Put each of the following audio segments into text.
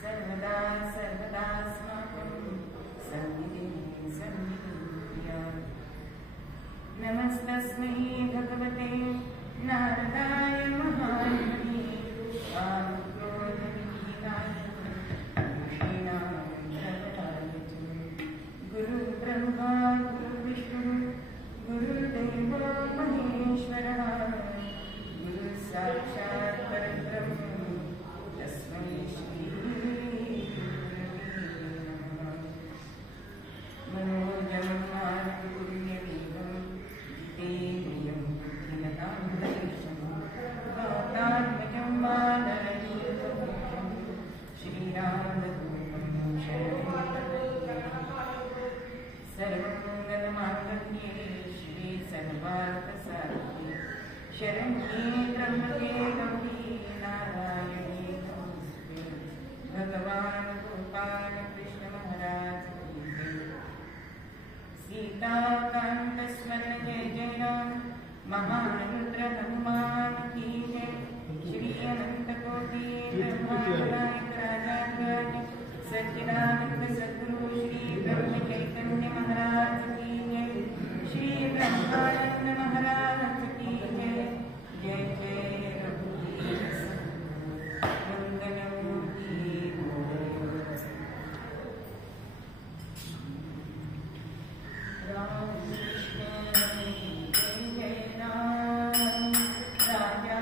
सर्वदा सर्वदास्माकं सन्निधिं सन्निधिं नमस्तस्मै भगवते नारदाय महात्मने कामक्रोधविहीनाय ऋषीणां गुरुर्ब्रह्मा गुरुर्विष्णु गुरुर्देवो महेश्वरः गुरुः साक्षात् परब्रह्म तस्मै श्री मनोजं मानपुण्यवेगं गीतेन्द्रियं बुद्धिमतां वरिष्ठं वातात्मजं वानरनीतं श्रीरामदूतं सर्वमङ्गलमाङ्गल्ये शिवे सर्वार्थसाधिके शरण्ये त्र्यम्बके गौरी नारायणे नमोस्तुते भगवान् गोपाल कृष्ण महाराज की जय। सीताकांत स्मरण जय जय राम महामंत्र हनुमान की जय। श्री अनंत कोटि ब्रह्मांड राजाधिराज सच्चिदानंद सद्गुरु श्री ब्रह्म चैतन्य महाराज की जय। श्री ब्रह्मानंद महाराज की जय। जय जय रघुवीर मंगलमूर्ति राम कृष्ण जय जय राम राजा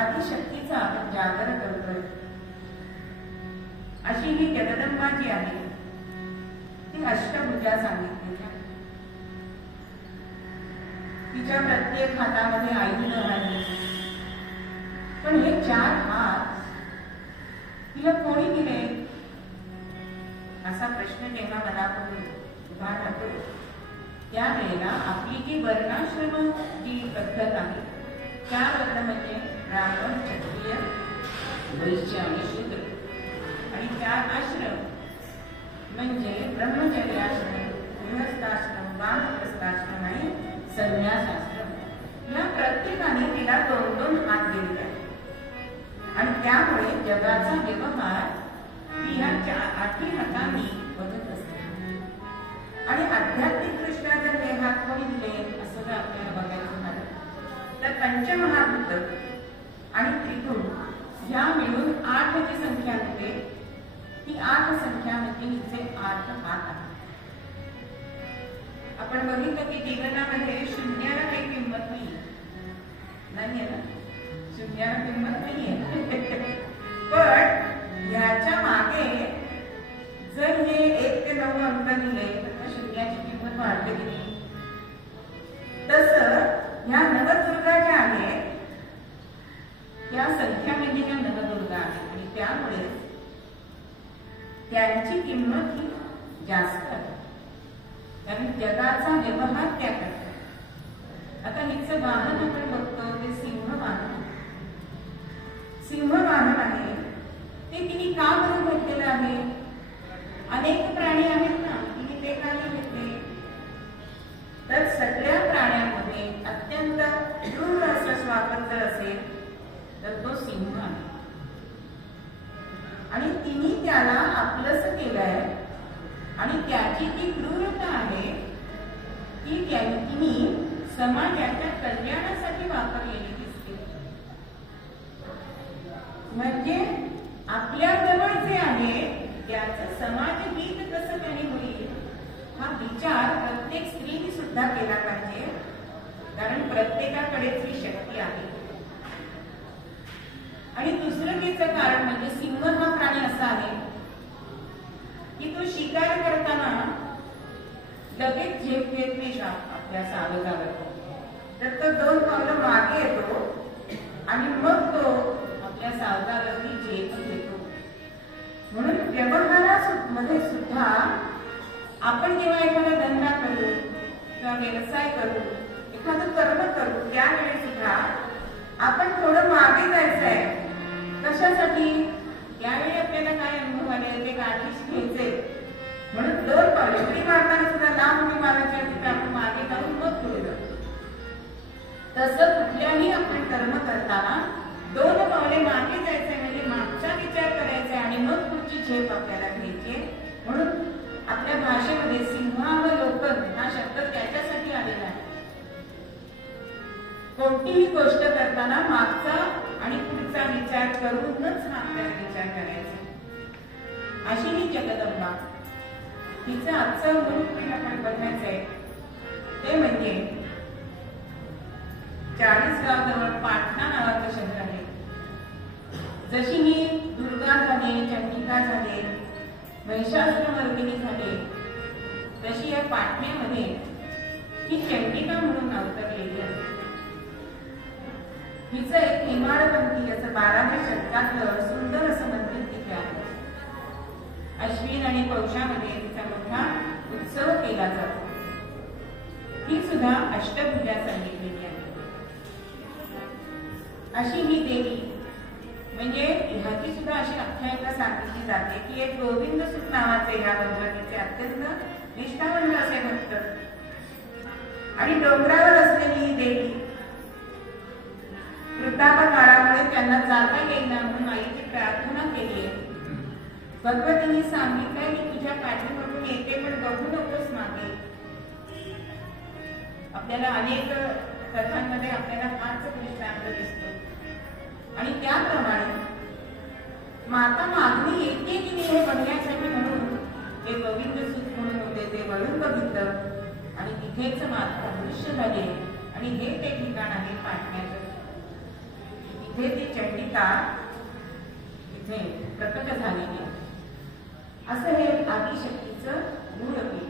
आदिशक्तीचा आपण जागर करतोय अशी ही जगदंबा जी आहे ती अष्टभुजा सांगितली. तिच्या प्रत्येक हातामध्ये आयुध आहे, पण हे 4 हात तिला कोणी दिले असा प्रश्न जेव्हा मनातून उभा राहतो त्यावेळेला आपली जी वर्णाश्रम जी पद्धत आहे, त्या वर्ण म्हणजे ब्राह्मण, क्षत्रिय, वैश्य आणि शूद्र, आणि त्या आश्रम म्हणजे ब्रह्मचर्याश्रम, गृहस्थाश्रम, वानप्रस्थाश्रम आणि संन्यासाश्रम. या प्रत्येकाने तिला 2-2 हात दिले आहेत आणि त्यामुळे जगाचा व्यवहार ती ह्या 8 हातांनी बघत असते. आणि आध्यात्मिक दृष्ट्या जर हे हात कोणी दिले असं जर आपल्याला बघायचं झालं तर पंचमहाभूत आणि त्रिगुण ह्या मिळून 8 ची संख्या होते. ती 8 संख्यामध्ये हिचे 8 हात आहेत. आपण बघितलं की जीवनामध्ये शून्याला काही किंमत नाहीये ना, शून्याला किंमत नाहीये. पण ह्याच्या मागे जर हे 1 ते 9 अंक दिले तर शून्याची किंमत वाढते की नाही? तसं ह्या नवदुर्गा ज्या आहेत त्या संख्या म्हणजे ह्या नवदुर्गा आहेत आणि त्यामुळे त्यांची किंमत ही जास्त आहे, कारण जगाचा व्यवहार त्या करतात. आता हिचं वाहन आपण बघतो ते सिंह वाहन. सिंह वाहन आहे ते तिने का बरं घेतलेलं आहे? अनेक प्राणी आहेत ना, तिने ते का घेतले? तर सगळ्या प्राण्यांमध्ये अत्यंत क्रूर असा स्वापर जर असेल तर तो सिंह आहे आणि तिने त्याला आपलंस केलंय आणि त्याची जी क्रूरता आहे ती तिने समाजाच्या कल्याणासाठी वापरलेली दिसते. म्हणजे आपल्या जवळ जे आहे त्याचं समाजहित कसं त्याने होईल हा विचार प्रत्येक स्त्रीने सुद्धा केला पाहिजे, कारण प्रत्येकाकडेच ही शक्ती आहे. आणि दुसरं तिचं कारण म्हणजे सिंह हा प्राणी असा आहे की तो शिकार करताना लगेच झेप घेत नाही आपल्या सावजावर, तर तो 2 पावलं मागे येतो आणि मग तो आपल्या सावजावरती झेप घेतो. म्हणून व्यवहारामध्ये सुद्धा आपण जेव्हा एखादा धंदा करू किंवा व्यवसाय करू, एखादं कर्म करू, त्यावेळी सुद्धा आपण थोडं मागे जायचंय. कशासाठी? त्यावेळी आपल्याला काय अनुभव आले ते गाठीस घ्यायचे, म्हणून 2 पावले उडी मारताना सुद्धा लांब उडी मारायच्या तिथे आपण मागे जाऊन मग पुढे जातो. तसं कुठल्याही आपण कर्म करताना 2 पावले मागे जायचंय, म्हणजे मागचा विचार करायचा आणि मग पुढची झेप आपल्याला घ्यायची. म्हणून आपल्या भाषेमध्ये सिंहावलोकन हा शब्द त्याच्यासाठी आलेला आहे. कोणतीही गोष्ट करताना मागचा आणि पुढचा विचार करूनच हा आपल्याला विचार करायचा. अशी ही जगदंबा. तिचं आजचं मूळ आपण बघायचंय ते म्हणजे 40गाव जवळ पाटणा नावाचं शहर आहे. जशी ही दुर्गा झाले, चंडिका झाले, महिषासुरमर्दिनी झाले, तशी या पाटण्यामध्ये ही चंडिका म्हणून अवतरलेली आहे. हिचं एक हेमाडपंथी असं 12व्या शतकातलं सुंदर असं मंदिर तिथे आहे. अश्विन आणि पौषामध्ये तिचा मोठा उत्सव केला जातो. ही सुद्धा अष्टभुजा सांगितलेली आहे. अशी ही देवी म्हणजे ह्याची सुद्धा अशी आख्यायिका सांगितली जाते की एक गोविंद सुत नावाचे ह्या भगवतीचे अत्यंत निष्ठावंत असे भक्त आणि डोंगरावर असलेली ही देवी वृद्धापा काळामुळे त्यांना जाता येईना म्हणून आईची प्रार्थना केली आहे. भगवतीने सांगितलंय की तुझ्या पाठीमागून येते पण बघू नकोस मागे. आपल्याला अनेक कथांमध्ये आपल्याला हाच दृष्टांत दिसतो आणि त्याप्रमाणे माता मागणी येते की नाही हे बघण्यासाठी म्हणून ते गोविंद सुत म्हणून होते ते वळून बघितलं आणि तिथेच माता दृश्य झाले आणि हे ते ठिकाण आहे पाटण्याचं. इथे ती चंडिका इथे प्रकट झालेली असं हे आदिशक्तीचं मूळ आहे.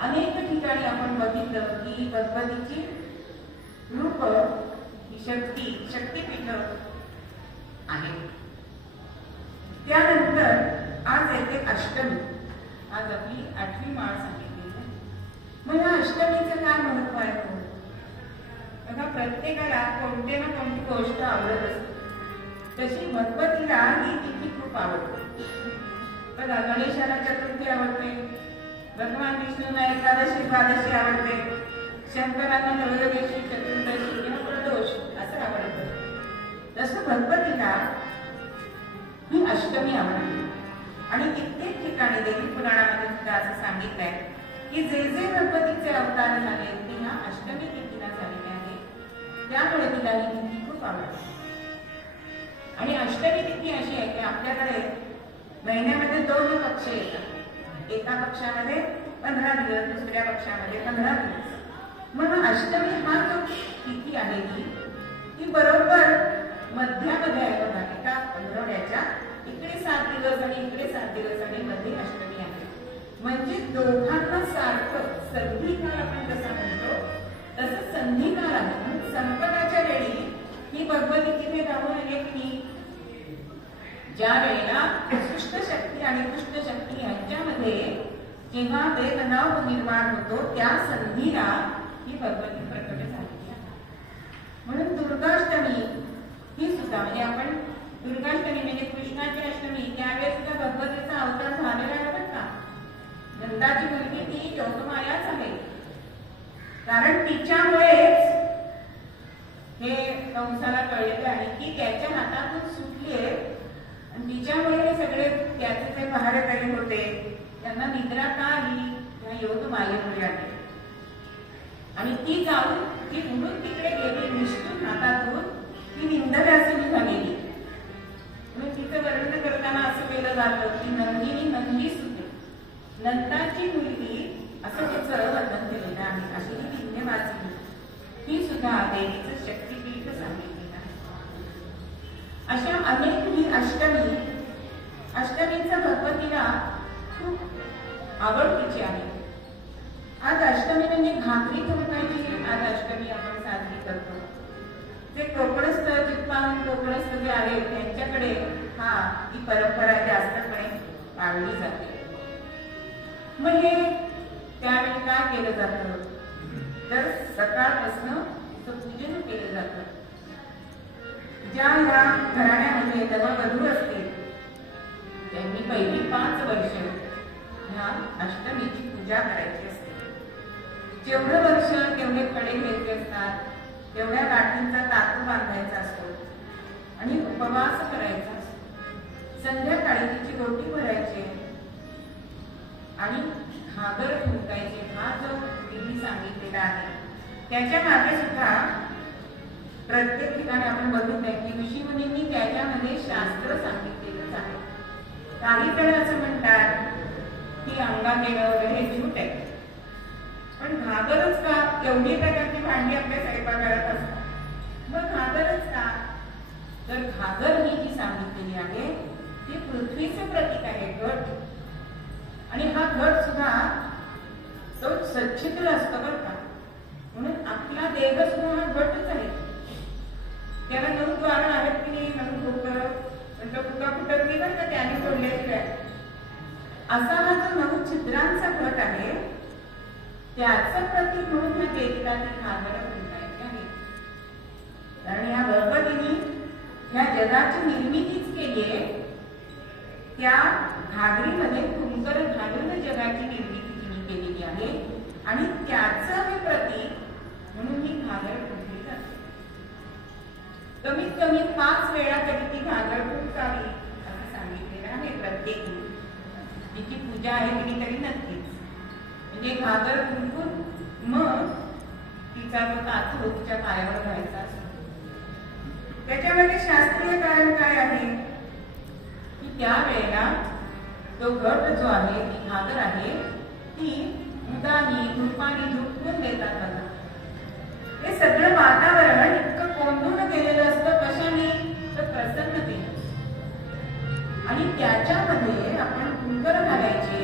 अनेक ठिकाणी आपण बघितलं की भगवतीची रूप ही शक्तिपीठ आहे. त्यानंतर आज येते अष्टमी. आज आपली 8वी माळ सांगितली. मग कोणते ना कोणती गोष्ट आवडत असते. तशी भगवतीला ही तिथी खूप आवडते. बघा, गणेशाला चतुर्थी आवडते, भगवान विष्णूंना एकादशी द्वादशी आवडते, शंकरांना त्रयोदशी चतुर्दशी किंवा प्रदोष असं आवडतं. तसं भगवतीला ही अष्टमी आवडते. आणि कित्येक ठिकाणी देवी पुराणामध्ये सुद्धा असं सांगितलंय की जे जे भगवतीचे अवतार झाले ते ह्या अष्टमी तिथीला झालेले आहे. त्यामुळे तिला ही तिथी खूप आवडते. आणि अष्टमी तिथी अशी आहे की आपल्याकडे महिन्यामध्ये 2 पक्ष येतात. एका पक्षामध्ये 15 दिवस, दुसऱ्या पक्षामध्ये 15 दिवस. मग अष्टमी हा जो तिथी आहे ती बरोबर मध्यामध्ये आहे. बघा, एका पंधरवड्याच्या इकडे 7 दिवस आणि इकडे 7 दिवस आणि मध्ये अष्टमी आहे. म्हणजे दोघांना सारखं संधिकाल आपण जसं म्हणतो तसं संधिकाल आहे. संकटाच्या वेळी ही भगवती तिथे धावून आली की ज्या वेळेला सुष्ट शक्ती आणि दुष्ट शक्ती यांच्यामध्ये जेव्हा वेदनाव निर्माण होतो त्या संधीला ही भगवती प्रकट झाली आहे. म्हणून दुर्गाष्टमी ही सुद्धा म्हणजे आपण दुर्गाष्टमी म्हणजे कृष्णाची अष्टमी त्यावेळेस सुद्धा भगवतीचा अवतार झालेला आहे. बरं का, नंदाची मुलगी ती योगमायाच आहे. कारण तिच्यामुळेच हे कंसाला कळलेले आहे की त्याच्या हातातून सुटले आणि तिच्यामुळे हे सगळे त्याचे जे पहारेकरी होते त्यांना निद्रा का आली, त्या योगमायेमुळे आली. आणि ती जाऊन ती उडून तिकडे गेली, निष्ठून हातातून ती निंदव्यासिनी झालेली. म्हणून तिचं वर्णन करताना असं केलं जातं की नंदिनी नंदी सुते, नंदाची मुलगी असं तिचं वर्णन केलेलं आहे. अशी ही निंदवासिनी ही सुद्धा देवीचं शक्तिपीठ सांगितलेलं आहे. अशा अनेक ही अष्टमीचा भगवतीला खूप आवडतीची आहे. आज अष्टमी म्हणजे घागरी ठोकायची आज अष्टमी आपण साजरी करतो. जे कोकणस्थ चित्पावन कोकणस्थ जे आहे त्यांच्याकडे ही परंपरा जास्तपणे पाळली जाते. मग हे त्यावेळी काय केलं जातं तर सकाळपासून पूजन केलं जातं. ज्या ह्या घराण्यामध्ये नववधू असते त्यांनी पहिली 5 वर्ष ह्या अष्टमीची पूजा करायची असते. जेवढं वर्ष तेवढे कडे घ्यायचे असतात, तेवढ्या गाठींचा तातू बांधायचा असतो आणि उपवास करायचा असतो. संध्याकाळी तिची रोटी भरायची आणि घागर फुंकायचे. हा जो विधी सांगितलेला आहे त्याच्या मागे सुद्धा प्रत्येक ठिकाणी आपण बघितलंय की ऋषीमुनींनी त्याच्यामध्ये शास्त्र सांगितलेलंच आहे. काही जण असं म्हणतात की अंगात येणं वगैरे हे झूट आहे, पण घागरच का? एवढी प्रकारची भांडी आपल्या स्वयंपाकघरात असतात, मग घागरच का? तर घागर ही जी सांगितलेली आहे ती पृथ्वीचं प्रतीक आहे, घट. आणि हा घट सुद्धा तो सच्छिद्र असतो बरं का. म्हणून आपला देह सुद्धा हा घटच आहे. त्याला 9 द्वार आहेत की नाही, 9 भोकं, पण तो फुगा फुटत नाही बरं का त्याने सोडल्याशिवाय. असा हा जो 9 छिद्रांचा घट आहे त्याचं प्रतीक म्हणून ह्या देवीला ती घागर फुंकायची आहे. कारण ह्या भगवतीने ह्या जगाची निर्मितीच केली आहे. त्या घागरीमध्ये कुंकर घालून जगाची निर्मिती तिने केलेली आहे आणि त्याचं हे प्रतीक म्हणून ही घागर फुंकली जाते. कमीत कमी 5 वेळा तरी ती घागर फुंकावी असं सांगितलेलं आहे. प्रत्येक जिची पूजा आहे तिने तरी नक्कीच म्हणजे घागर फुंकून मग तिचा जो तातू तिच्या पायावर घ्यायचा असतो. त्याच्यामध्ये शास्त्रीय कारण काय आहे की त्यावेळेला तो घट जो आहे ती घागर आहे ती दुधानी धूपानी झुकवून देतात बघा. हे सगळं वातावरण इतकं कोंडून गेलेलं असतं कशाने तर प्रसन्नतेने. आणि त्याच्यामध्ये आपण कुंकर घालायचे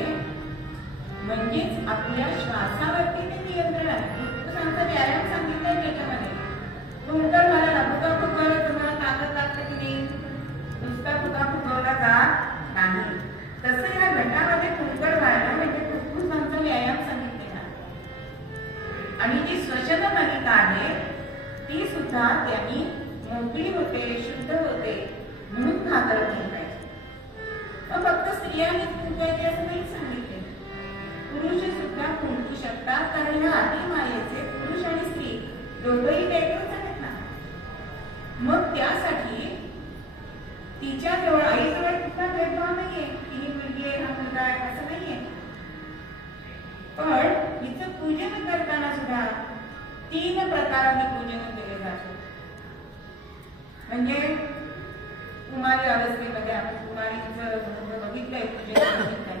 म्हणजेच आपल्या श्वासावरती ते नियंत्रण आहे. सांगता व्यायाम सांगितलंय त्याच्यामध्ये. कुंकर घालायला फुगा फुगवायला तुम्हाला ताकद लागते की नाही, नुसता फुगा फुगवला जात नाही. तसं या घटामध्ये कुंकर घालायला म्हणजे फुफ्फुसांचा व्यायाम सांगितलेला. आणि जी श्वसन नलिका आहे ती सुद्धा त्यांनी मोकळी होते, शुद्ध होते म्हणून घागर ठेवायची. मग फक्त स्त्रियांनी फुंकायचे असं नाही सांगितले, पुरुष सुद्धा फुंकू शकतात. कारण ह्या अतिमायेचे पुरुष आणि स्त्री दोघंही वेगळंच आहेत ना. मग त्यासाठी तिच्या जवळ आईजवळ कुठला भेदभाव नाहीये की ही मुलगी आहे, हा मुलगा आहे असं नाहीये. पण हिचं पूजन करताना सुद्धा 3 प्रकाराने पूजन केले जाते. म्हणजे कुमारी अवस्थेमध्ये आपण कुमारीचं बघितलंय पूजन.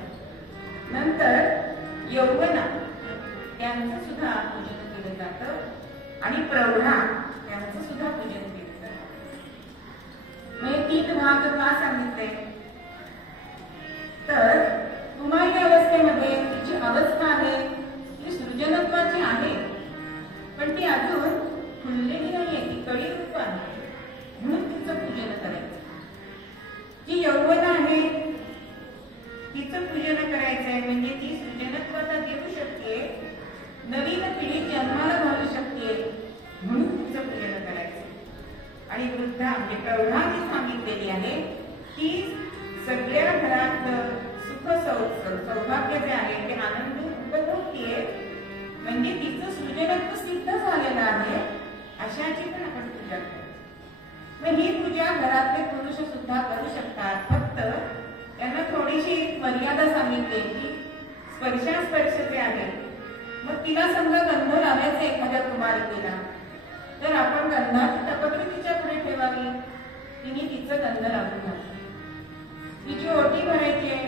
नंतर यौवना त्यांचं सुद्धा पूजन केलं जातं आणि प्रौढा त्यांचं सुद्धा पूजन केलं जातं. म्हणजे 3 भाग का सांगितले तर कुमारी अवस्थेमध्ये तिची अवस्था आहे ती सृजनत्वाची आहे, पण ती अजून खुललेली नाहीये, ती कळी रूप आहे म्हणून तिचं पूजन करायचं. जी यौवन आहे तिचं पूजन करायचंय म्हणजे ती सृजनत्वाचा देऊ शकते, नवीन पिढी जन्माला घालू शकते म्हणून तिचं पूजन करायचं. आणि वृद्धा म्हणजे प्रौढा जी सांगितलेली आहे की सगळ्या घरात सुख सौभाग्य जे आहे ते आनंद उपभोगतीये, म्हणजे तिचं सृजनत्व सिद्ध झालेलं आहे अशाची पण आपण पूजा करतो. मग ही पूजा घरातले पुरुष सुद्धा करू शकतात, फक्त त्यांना थोडीशी मर्यादा सांगितली की स्पर्शास्पर्श जे आहे. मग तिला समजा गंध लावायचे एखाद्या कुमारिकेला तर आपण गंधाची टपकरी तिच्या पुढे ठेवावी, तिने तिचं गंध लावून घातलं. तिची ओटी भरायची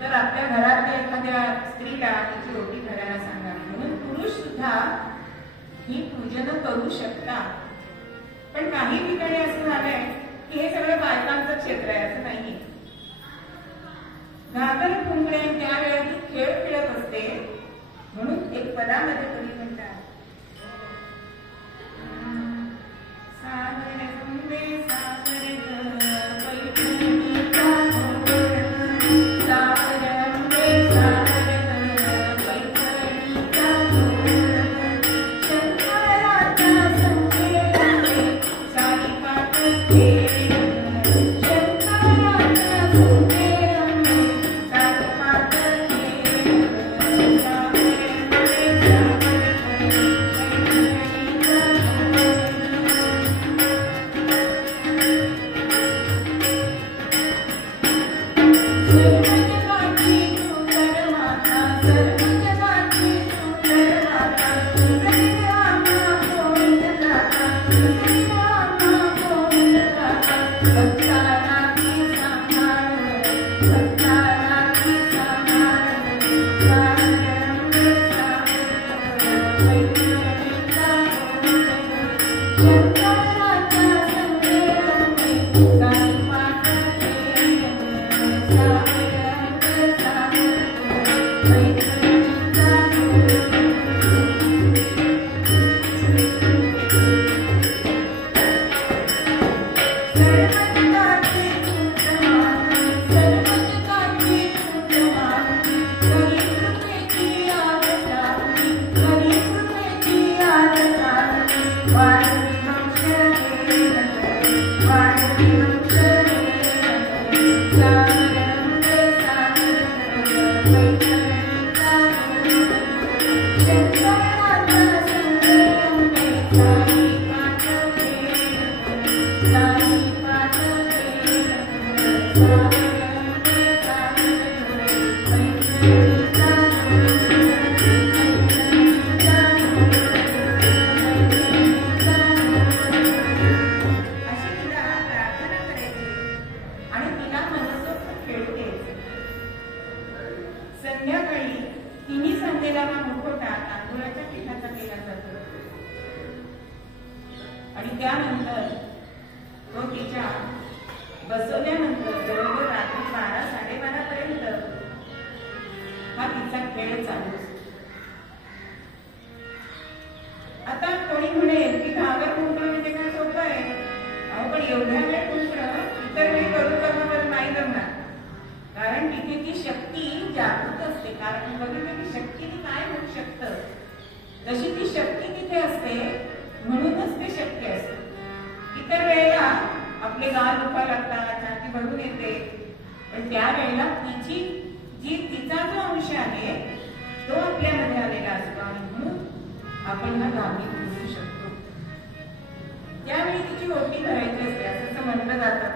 तर आपल्या घरातल्या एखाद्या स्त्रीला तिची ओटी भरायला सांगावी. म्हणून पुरुष सुद्धा ही पूजन करू शकतात. पण काही ठिकाणी असं झालंय की हे सगळं बायकांचं क्षेत्र आहे असं नाहीये. घागर फुंकणे त्यावेळेला ती खेळ खेळत असते म्हणून एक पदामध्ये कवी म्हणतात तशी ती शक्ती तिथे असते म्हणूनच त्यावेळेला तिचा जो अंश आहे तो आपल्यामध्ये आलेला असतो आणि म्हणून आपण हा धार्मिक बोलू शकतो. त्यावेळी तिची ओटी भरायची असते. असं म्हटलं जातं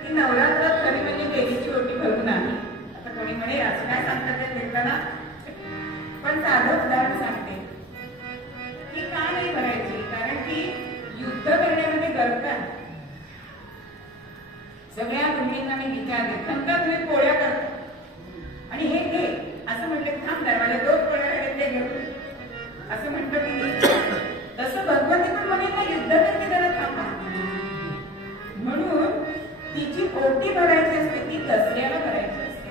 की नवरात्रात खरी म्हणजे देवीची ओटी भरून आली. आता कोणी म्हणे असं काय सांगतात ते भेटताना, पण साधं उदाहरण सांगते की का नाही भरायची. कारण की युद्ध करण्यामध्ये गरतात सगळ्या बहिणींना विचारले, खंका तुम्ही पोळ्या करता आणि हे घे असं म्हटलं, थांब दरवाजा 2 पोळ्या राहिले ते घेऊन असं म्हटलं की तसं भगवती पण म्हणे ना युद्ध करते जरा थांबा. म्हणून तिची ओटी भरायची असते ती दसऱ्याला भरायची असते.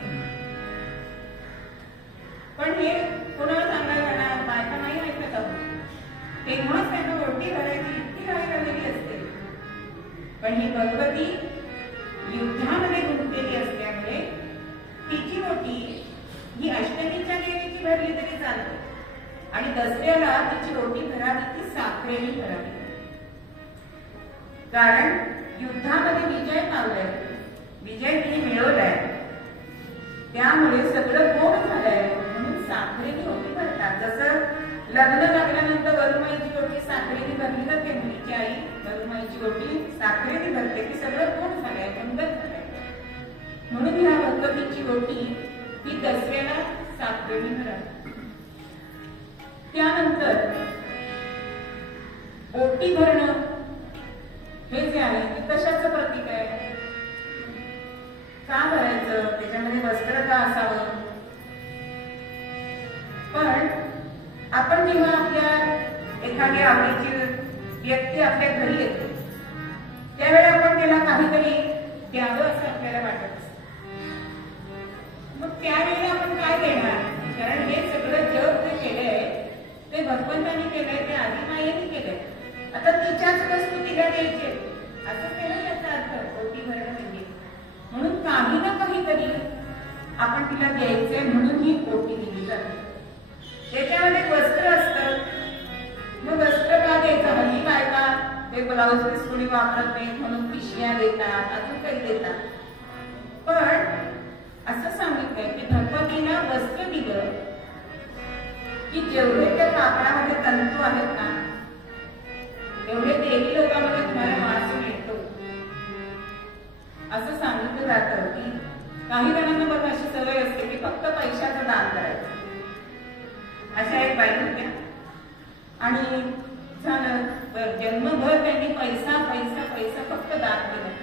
पण हे कोणाला सांगायला जाणार, बायका नाही ऐकत आहोत. तेव्हाच त्यांना ओटी भरायची इतकी घाई लागलेली असते. पण ही भगवती युद्धामध्ये गुंतलेली असल्यामुळे तिची ओटी ही अष्टमीच्या देवीची भरली तरी चालते आणि दसऱ्याला तिची ओटी भरावी ती साखरेने भरावी. कारण युद्धामध्ये विजय पावलाय, विजय तिने मिळवलाय, त्यामुळे सगळं गोड झालंय म्हणून साखरेने ओटी भरतात. जसं लग्न लागल्यानंतर वरुमाईची ओटी साखरेने भरली जाते, मुलीची आई वरुमाईची ओटी साखरेने भरते की सगळं गोड झालंय, गंगत झालंय. म्हणून ह्या भगवतीची ओटी ही दसऱ्याला साखरेने भरतात. त्यानंतर ओटी भरणं हे जे आहे ते कशाचं प्रतीक आहे, का भरायचं, त्याच्यामध्ये वस्त्र का असावं. पण आपण जेव्हा आपल्या एखाद्या आवडीची व्यक्ती आपल्या घरी येते त्यावेळेला आपण त्याला काहीतरी द्यावं असं आपल्याला वाटत असतं. मग त्यावेळेला आपण काय देणार, कारण हे सगळं जग जे केलंय ते भगवंतांनी केलंय, ते आदिमायेने केलंय. आता तिच्याच वस्तू तिला द्यायचे असं केलं त्याचा अर्थ ओटी भरणं म्हणजे. म्हणून काही ना काहीतरी आपण तिला द्यायचंय म्हणून ही ओटी दिली जाते. त्याच्यामध्ये वस्त्र असतं, मग वस्त्र का द्यायचं, हल्ली बायका ते ब्लाऊज पीस कोणी वापरत नाही म्हणून पिशव्या देतात, अजून काही देतात. पण असं सांगितलंय की भगवतीला वस्त्र दिलं की जेवढे त्या कापडामध्ये तंतू आहेत ना तेवढे देवी लोकांमध्ये तुम्हाला वास मिळतो. असं सांगितलं जातं की काही जणांना बघा अशी सवय असते की फक्त पैशाचं दान करायचं. अशा एक बाई होत्या आणि झालं जन्मभर त्यांनी पैसा पैसा पैसा फक्त दान केलं.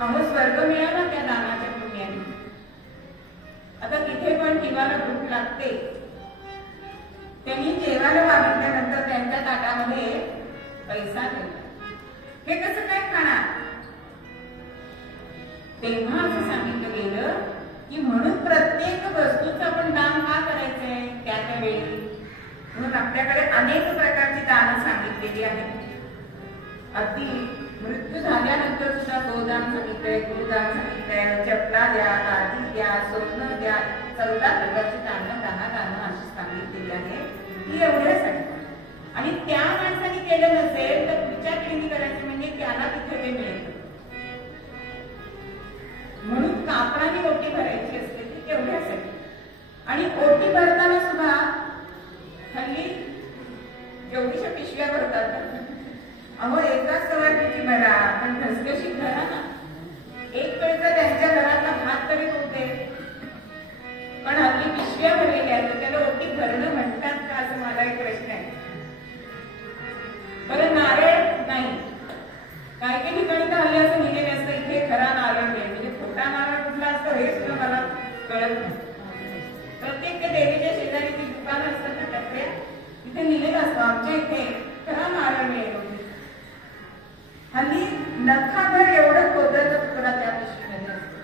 अहो स्वर्ग मिळाला त्या दानाच्या पुण्याने. आता तिथे पण जीवाला भूक लागते. त्यांनी जेवायला मागितल्यानंतर त्यांच्या ताटामध्ये पैसा ठेवला. हे कसं काय खाणार. तेव्हा असं सांगितलं गेलं की म्हणून प्रत्येक वस्तूचं आपण दान का करायचंय त्या वेळी. म्हणून आपल्याकडे अनेक प्रकारची दानं सांगितलेली आहेत. अगदी मृत्यू झाल्यानंतर सुद्धा गोदान सांगितलंय, गुरुदान सांगितलंय, चपला द्या, गादी द्या, सोनं द्या, 14 प्रकारची दानं 10 दानं अशी सांगितलेली आहे. ती एवढ्यासाठी. आणि त्या माणसाने केलं नसेल तर पुढच्या पिढीने करायचं म्हणजे त्याला तिथे ते मिळतं. म्हणून कापडाने ओटी भरायची असते ती तेवढ्यासाठी. आणि ओटी भरताना सुद्धा हल्ली एवढीशा पिशव्या भरतात. अहो एकाच सवारीची भरा पण घसघशीत भरा ना. एक वेळचा त्यांच्या घरातला भात तरी होते. पण हल्ली पिशव्या भरलेल्या तर त्याला ओटी भरणं म्हणतात का असं मला एक प्रश्न आहे. बरं नारळ नाही, काही काही ठिकाणी तर हल्ली असं लिहिलेलं असतं इथे खरा नारळ मिळेल, म्हणजे खोटा नारळ कुठला असतो हे सुद्धा मला कळत नाही. प्रत्येक त्या देवीच्या शेजारी जी दुकानं असतात ना टपऱ्या तिथे लिहिलेलं असतं आमच्या इथे खरा नारळ मिळेल. हल्ली नखाभर एवढं खोदरचा तुकडा त्या पिशवीमध्ये असतो.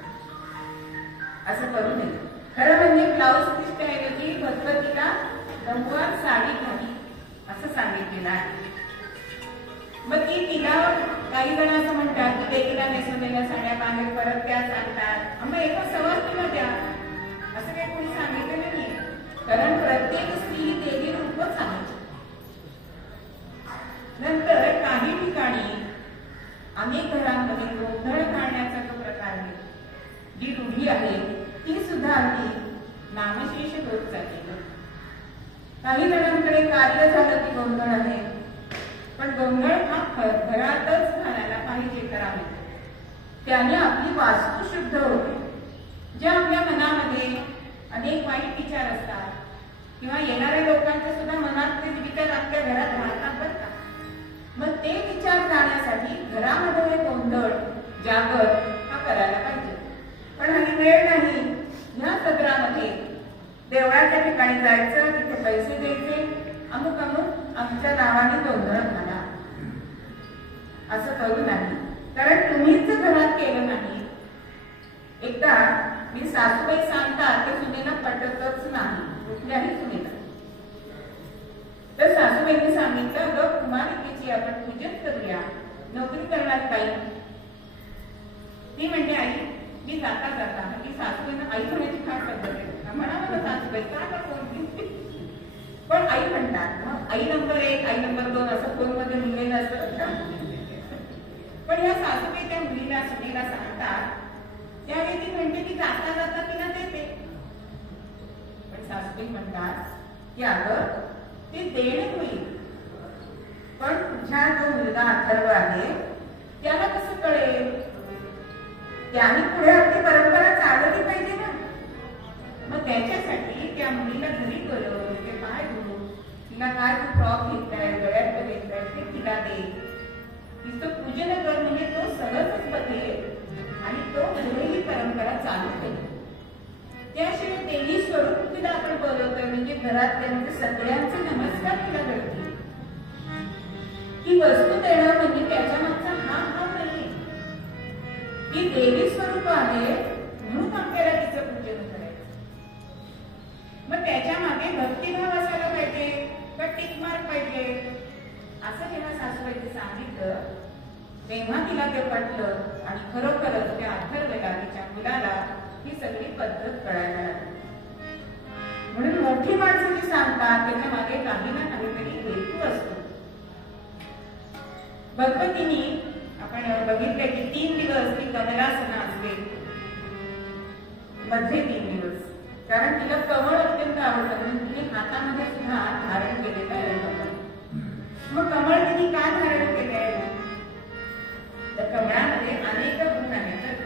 असं करू नये. खरं म्हणजे ब्लाऊज पीसच्या ऐवजी भगवतीला नऊवार साडी घाली असं सांगितलेलं आहे. मग ती तिला काही जण असं म्हणतात की देवीला नेसवलेल्या साड्या बाहेर परत त्या सांगतात, मग एका सवारीला द्या असं काही कोणी सांगितलेलं नाहीये. कारण प्रत्येक स्त्री देवी रूपच आहे. नंतर काही ठिकाणी अनेक घरांमध्ये गोंधळ घालण्याचा जो प्रकार आहे, काही जणांकडे कार्य झालं की गोंधळ आहे, पण गोंधळ हा घरातच घालायला पाहिजे करावे. त्याने आपली वास्तू शुद्ध होते. ज्या आपल्या मनामध्ये अनेक वाईट विचार असतात किंवा येणाऱ्या लोकांच्या सुद्धा मनात ते विचार आपल्या घरात राहतात बरं का, मग ते विचार जाण्यासाठी घरामध्ये हे गोंधळ जागर हा करायला पाहिजे. पण हल्ली वेळ नाही. ह्या सत्रामध्ये देवळाच्या ठिकाणी जायचं, तिथे पैसे द्यायचे, अमुक अमुक आमच्या नावाने गोंधळ घाला, असं करू नाही. कारण तुम्हीच घरात केलं नाही. एकदा मी सासूबाई सांगतात ते सुनेला पटतच नाही, कुठल्याही सुनेला. तर सासूबाईंनी सांगितलं, अगं कुमारिकेची आपण पूजन करूया, नोकरी करणार काही. ती म्हणते, आई मी जाता जाता, ती सासूबाईंना आई होण्याची फार पद्धत आहे. म्हणावं सासूबाई का कोणती, पण आई म्हणतात. मग आई नंबर 1 आई नंबर 2 असं फोन मध्ये लिहिलेलं असतं. पण या सासूबाई त्या मुलीला सुनेला सांगतात, त्यावेळी ती म्हणते की जाता जाता तिला देते. पण सासूबाई म्हणतात की अगं ते देणे होईल, पण तुझ्या जो मुलगा अथर्व आहे त्याला कसं कळेल? त्याने पुढे आपली परंपरा चालवली पाहिजे ना. मग त्याच्यासाठी त्या मुलीला घरी बोलव, तिचे पाय धुवू, तिला काय तू फ्रॉक घेतलाय, गळ्यात घेतलाय ते तिला दे, तिचं पूजन कर, म्हणजे तो सहजच बघेल आणि तो पुढे ही परंपरा चालू होईल. त्याशिवाय देवी स्वरूप तिला आपण बोलवतोय, म्हणजे घरात त्यांचे सगळ्यांचे नमस्कार तिला घडतील. ही वस्तू देणं म्हणजे त्याच्या मागचा हा भाव नाही. ती देवी स्वरूप आहे म्हणून आपल्याला तिचं पूजन करायचं. मग त्याच्या मागे भक्तिभाव असायला पाहिजे का टिक मार्क पाहिजे, असं जेव्हा सासूबाईंनी सांगितलं तेव्हा तिला ते पटलं आणि खरोखरच त्या अथर्वला, तिच्या मुलाला ही सगळी पद्धत कळायला लागली. म्हणून मोठी माणसं जी सांगतात त्याच्या मागे काही ना काहीतरी हेतू असतो. भगवतीने आपण बघितलंय की 3 दिवस ती कमलासना असते, मध्ये 3 दिवस, कारण तिला कमळ अत्यंत आवडतं म्हणून तिने हातामध्ये सुद्धा धारण केलेलं आहे कमळ. मग कमळ तिने काय धारण केले आहे? तर कमळामध्ये अनेक गुण आहेत.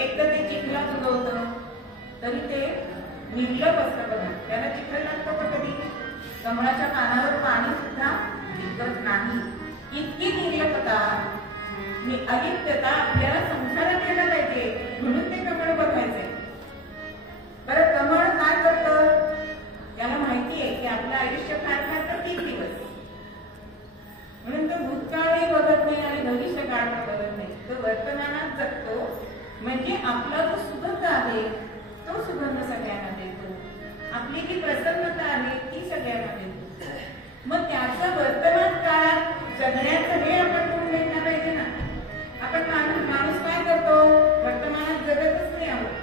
एक तर ते चिखलात उगवतं तरी ते निर्लप असतं बघा, त्याला चिखल लागतं का कधी? कमळाच्या पानावर पाणी सुद्धा टिकत नाही. इतकी निर्लपता अलिप्तता आपल्याला संसारात यायला पाहिजे, म्हणून ते कमळ बघायचंय. बरं कमळ काय करतं? त्याला माहितीये की आपलं आयुष्य फार फार तर 3 दिवस, म्हणून तो भूतकाळही बघत नाही आणि भविष्य काळ बघत नाही. तो वर्तमानात जगतो, म्हणजे आपला जो सुगंध आहे तो सुगंध सगळ्यांना देतो, आपली जी प्रसन्नता आहे ती सगळ्यांना देतो. मग त्याचं वर्तमान काळात जगण्याचं हे आपण करून घेतलं पाहिजे ना. आपण माणूस काय करतो? वर्तमानात जगतच नाही आहोत.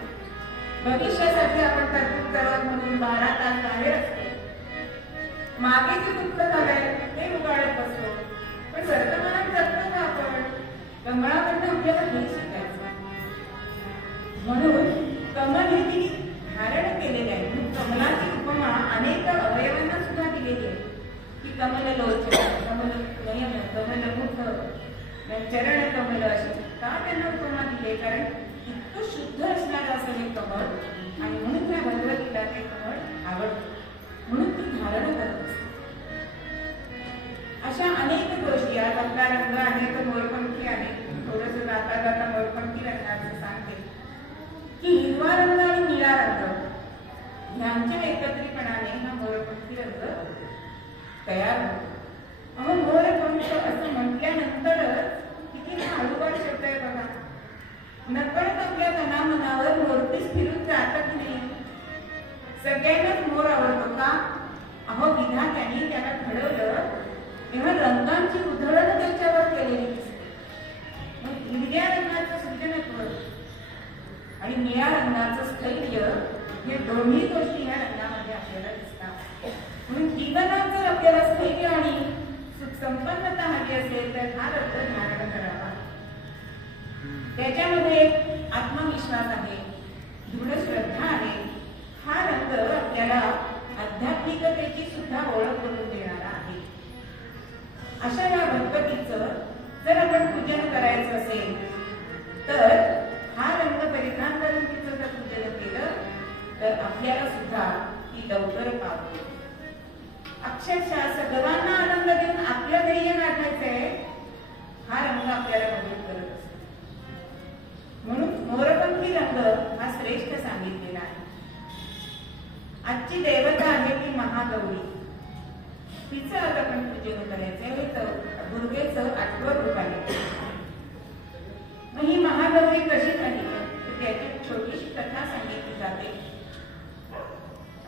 भविष्यासाठी आपण तरतूद करत म्हणून 12 तास बाहेर असतो, मागे जे दुःख झालंय ते उगाळत बसतो, पण वर्तमानात जगतो का आपण? कमळाकडनं आपल्याला हे शिकायचं. म्हणून कमळ हे तिने धारण केलेले आहे. कमलाची उपमा अनेक अवयवांना सुद्धा दिलेली आहे की कमल लोचन, कमल नयन, कमल मुख, चरण कमल, अशी का त्यांना उपमा दिली? कारण इतकं शुद्ध असणारं असं हे कमळ, आणि म्हणून त्या भगवतीला ते कमळ आवडतं, म्हणून ती धारण करत असते. अशा अनेक गोष्टी. आज आपला रंग आहे तो मोरपंखी आहे, थोडस जाता जाता मोरपंखी रंगाचं सांगते की हिरवा रंग आणि निळा रंग यांच्या एकत्रितपणाने हा मोरपंखी रंग तयार होतो. अहो मोरपंख असं म्हटल्यानंतर किती हळूवार शब्द आहे बघा. नकळत आपल्या मनावर मोरपीस फिरून जातं की नाही? सगळ्यांनाच मोर आवडतो का? अहो विधात्याने त्याला घडवलं तेव्हा रंगांची उधळण त्याच्यावर केलेली दिसते. मग हिरव्या रंगाचं सृजनत्व आणि निळ्या रंगाचं स्थैर्य, हे दोन्ही गोष्टी ह्या रंगामध्ये आपल्याला दिसतात. म्हणून जीवनात जर आपल्याला स्थैर्य आणि संपन्नता हवी असेल तर हा रंग धारण करावा. त्याच्यामध्ये आत्मविश्वास आहे, दृढ श्रद्धा आहे. हा रंग आपल्याला अध्यात्म सात्विकतेची सुद्धा ओळख करून देणारा आहे. अशा या गणपतीचं जर आपण पूजन करायचं असेल तर हा रंग परिधान करून तिचं जर पूजन केलं तर आपल्याला सुद्धा ती लवकर पावते. अक्षरशः सर्वांना आनंद देऊन आपलं ध्येय गाठायचंय हा रंग आपल्याला मदत करत असतो. म्हणून मोरपंखी रंग हा श्रेष्ठ सांगितलेला आहे. आजची देवता आहे ती महागौरी. तिचं आज आपण पूजन करायचंय. दुर्गेचं 8वं रूप आहे. मग ही महागौरी कशी झाली तर त्याची छोटीशी कथा सांगितली जाते.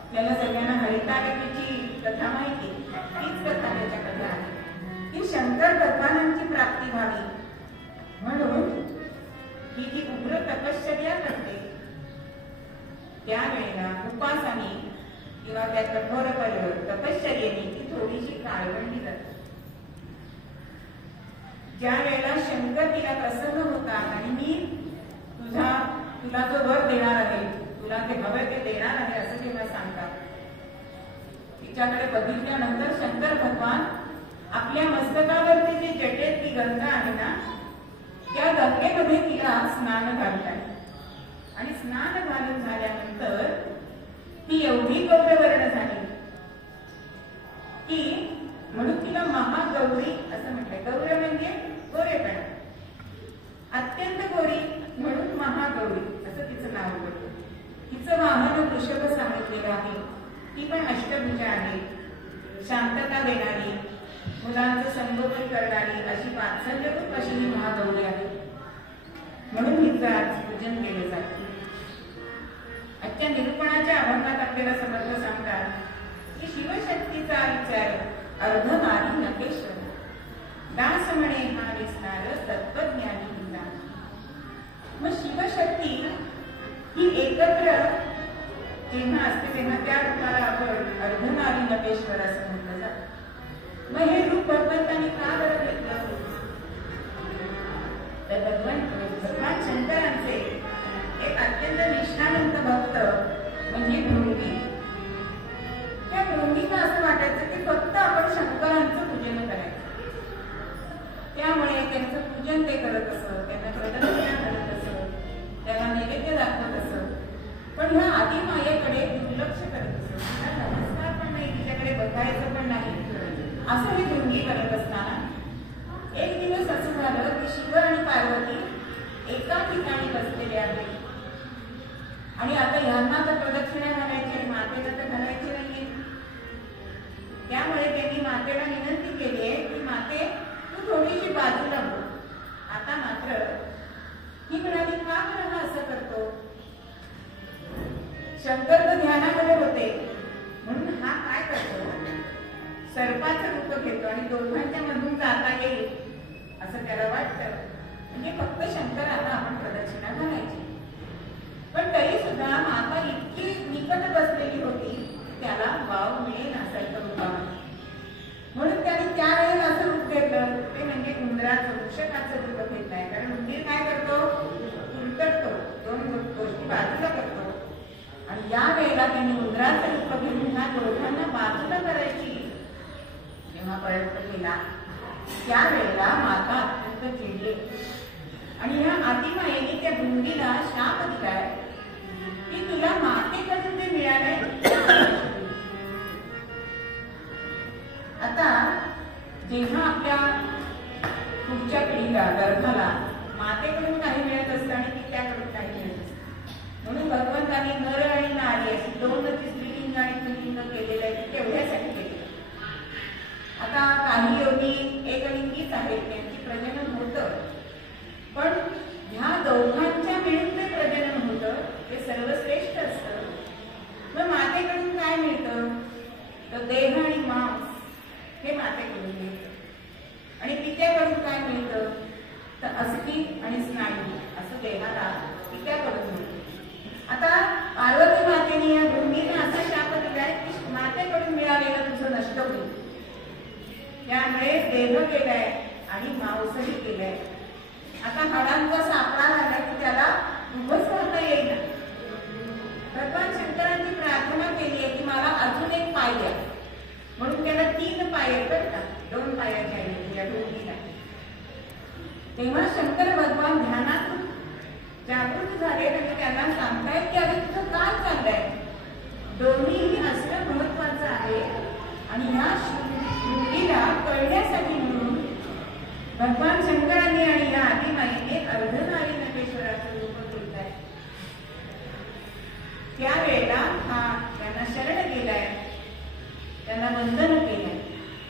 आपल्याला सगळ्यांना हरितालिकेची कथा माहिती, तीच कथा त्याच्याकडे आहे की शंकर भगवानांची प्राप्ती व्हावी म्हणून ही जी उग्र तपश्चर्या करते त्यावेळेला उपासाने किंवा त्या कठोर तपश्चर्येने ती थोडीशी काळवंडी जाते. ज्या वेळेला शंकर तिला प्रसन्न होतात आणि मी तुला जो वर देणार आहे, तुला ते हवं ते देणार आहे असं जेव्हा सांगतात, तिच्याकडे बघितल्यानंतर शंकर भगवान आपल्या मस्तकावरती जी जटेत ती गंगा आहे ना त्या गंगेमध्ये तिला स्नान घालतात आणि स्नान घालून झाल्यानंतर ती एवढी गौरवर्ण झाली की म्हणून तिला महागौरी असं म्हटलंय. गौर म्हणजे गोरेपणा, अत्यंत गोरी म्हणून महागौरी असं तिचं नाव पडलं. तिचं वाहन वृषभ सांगितलेलं आहे. ती पण अष्टभुजा आहे. शांतता देणारी, मुलांचं संगोपन करणारी अशी वात्सल्यरूप अशी ही महागौरी आहे. म्हणून हिचं आज पूजन केलं जातं. आजच्या निरूपणाच्या अभंगात आपल्याला समर्थ सांगतात की शिवशक्तीचा विचार अर्धनारी नकेश्वर, दास म्हणे हा दिसणार तत्वज्ञानी हिंदा. मग शिवशक्ती ही एकत्र जेव्हा असते तेव्हा त्या रूपाला आपण अर्धनारी नकेश्वर असं म्हटलं जातं. मग हे रूप भगवंतांनी का बरं घेतलं तर भगवान शंकरांचे एक अत्यंत निष्ठावंत भक्त म्हणजे भृंगी. त्या भृंगीला असं वाटायचं की फक्त आपण शंकरांचं पूजन करायचं. त्यामुळे त्यांचं पूजन ते करत असत, त्यांना प्रदक्षिणा करत असत, त्याला नैवेद्य दाखवत असत. पण ह्या आदिमायेकडे दुर्लक्ष करत असत. तिला नमस्कार पण नाही, तिच्याकडे बघायचं पण नाही असं हे भृंगी करत असताना एक दिवस असं झालं की शिव आणि पार्वती एका ठिकाणी बसलेले आहेत आणि आता ह्यांना तर प्रदक्षिणा घालायची, मातेला तर घालायची नाहीये. त्यामुळे त्यांनी मातेला विनंती केली आहे की माते तू थोडीशी बाजूला हो. आता मात्र ही म्हणाली का बरं असं करतो. शंकर तर ध्यानामध्ये होते म्हणून हा काय करतो सर्पाचं रूप घेतो आणि दोघांच्या मधून जाता येईल असं त्याला वाटतं. म्हणजे फक्त शंकराला आपण प्रदक्षिणा घालायची. पण तरी सुद्धा माता इतकी निकट बसलेली होती त्याला वाव मिळेल असायचं रूपामध्ये. म्हणून त्याने त्यावेळेला असं रूप घेतलं ते म्हणजे उंदराचं, वृक्षकाचं रूप घेतलंय. कारण उंदीर काय करतो उलटतो, दोन गोष्टी बाजूला करतो. आणि या वेळेला त्यांनी उंदराचं रूप घेऊन ह्या दोघांना बाजूला करायची जेव्हा प्रयत्न केला त्यावेळेला माता अत्यंत चिडली आणि ह्या आदिमायेने त्या भृंगीला शाप दिलाय की तुला मातेकडून ते मिळालंय. आता जेव्हा आपल्या पुढच्या पिढीला गर्भाला मातेकडून काही मिळत असतं आणि पित्याकडून काही मिळत असतं म्हणून भगवंतांनी नर आणि नारी अशी दोन स्त्रीलिंग आणि पुल्लिंग केलेलं आहे तेवढ्यासाठी केलेलं. आता काही योगी एकलिंगीच आहेत, त्यांची प्रजनन होतं, पण ह्या दोघांच्या मिळून जे प्रजनन होतं ते सर्वश्रेष्ठ असतं. मग मातेकडून काय मिळतं तर देह आणि मांस हे मातेकडून मिळतं आणि पित्याकडून काय मिळतं तर अस्थि आणि स्नायू असं देहाला पित्याकडून मिळतं. आता पार्वती मातेने या भूमीने असा शाप दिलाय की मातेकडून मिळालेलं तुझं नष्ट होईल. त्यामुळे देह केलाय आणि मांसही केलाय. आता हाडांचा सापळा झाला की त्याला उभंच राहता येईल. भगवान शंकरांची प्रार्थना केली आहे की मला अजून एक पाय द्या. माया घ्यावी या दोघीला. तेव्हा शंकर भगवान ध्यानात जागृत झाले आणि त्यांना सांगतायत की अरे तुझं काय चाललंय, दोन्हीही असणं महत्वाचं आहे. आणि ह्या मुलीला कळण्यासाठी म्हणून भगवान शंकरांनी आणि या आदिमाईने अर्धनारी नटेश्वराचं रूप घेतलं आहे. त्यावेळेला हा त्यांना शरण केलाय, त्यांना वंदन केलंय.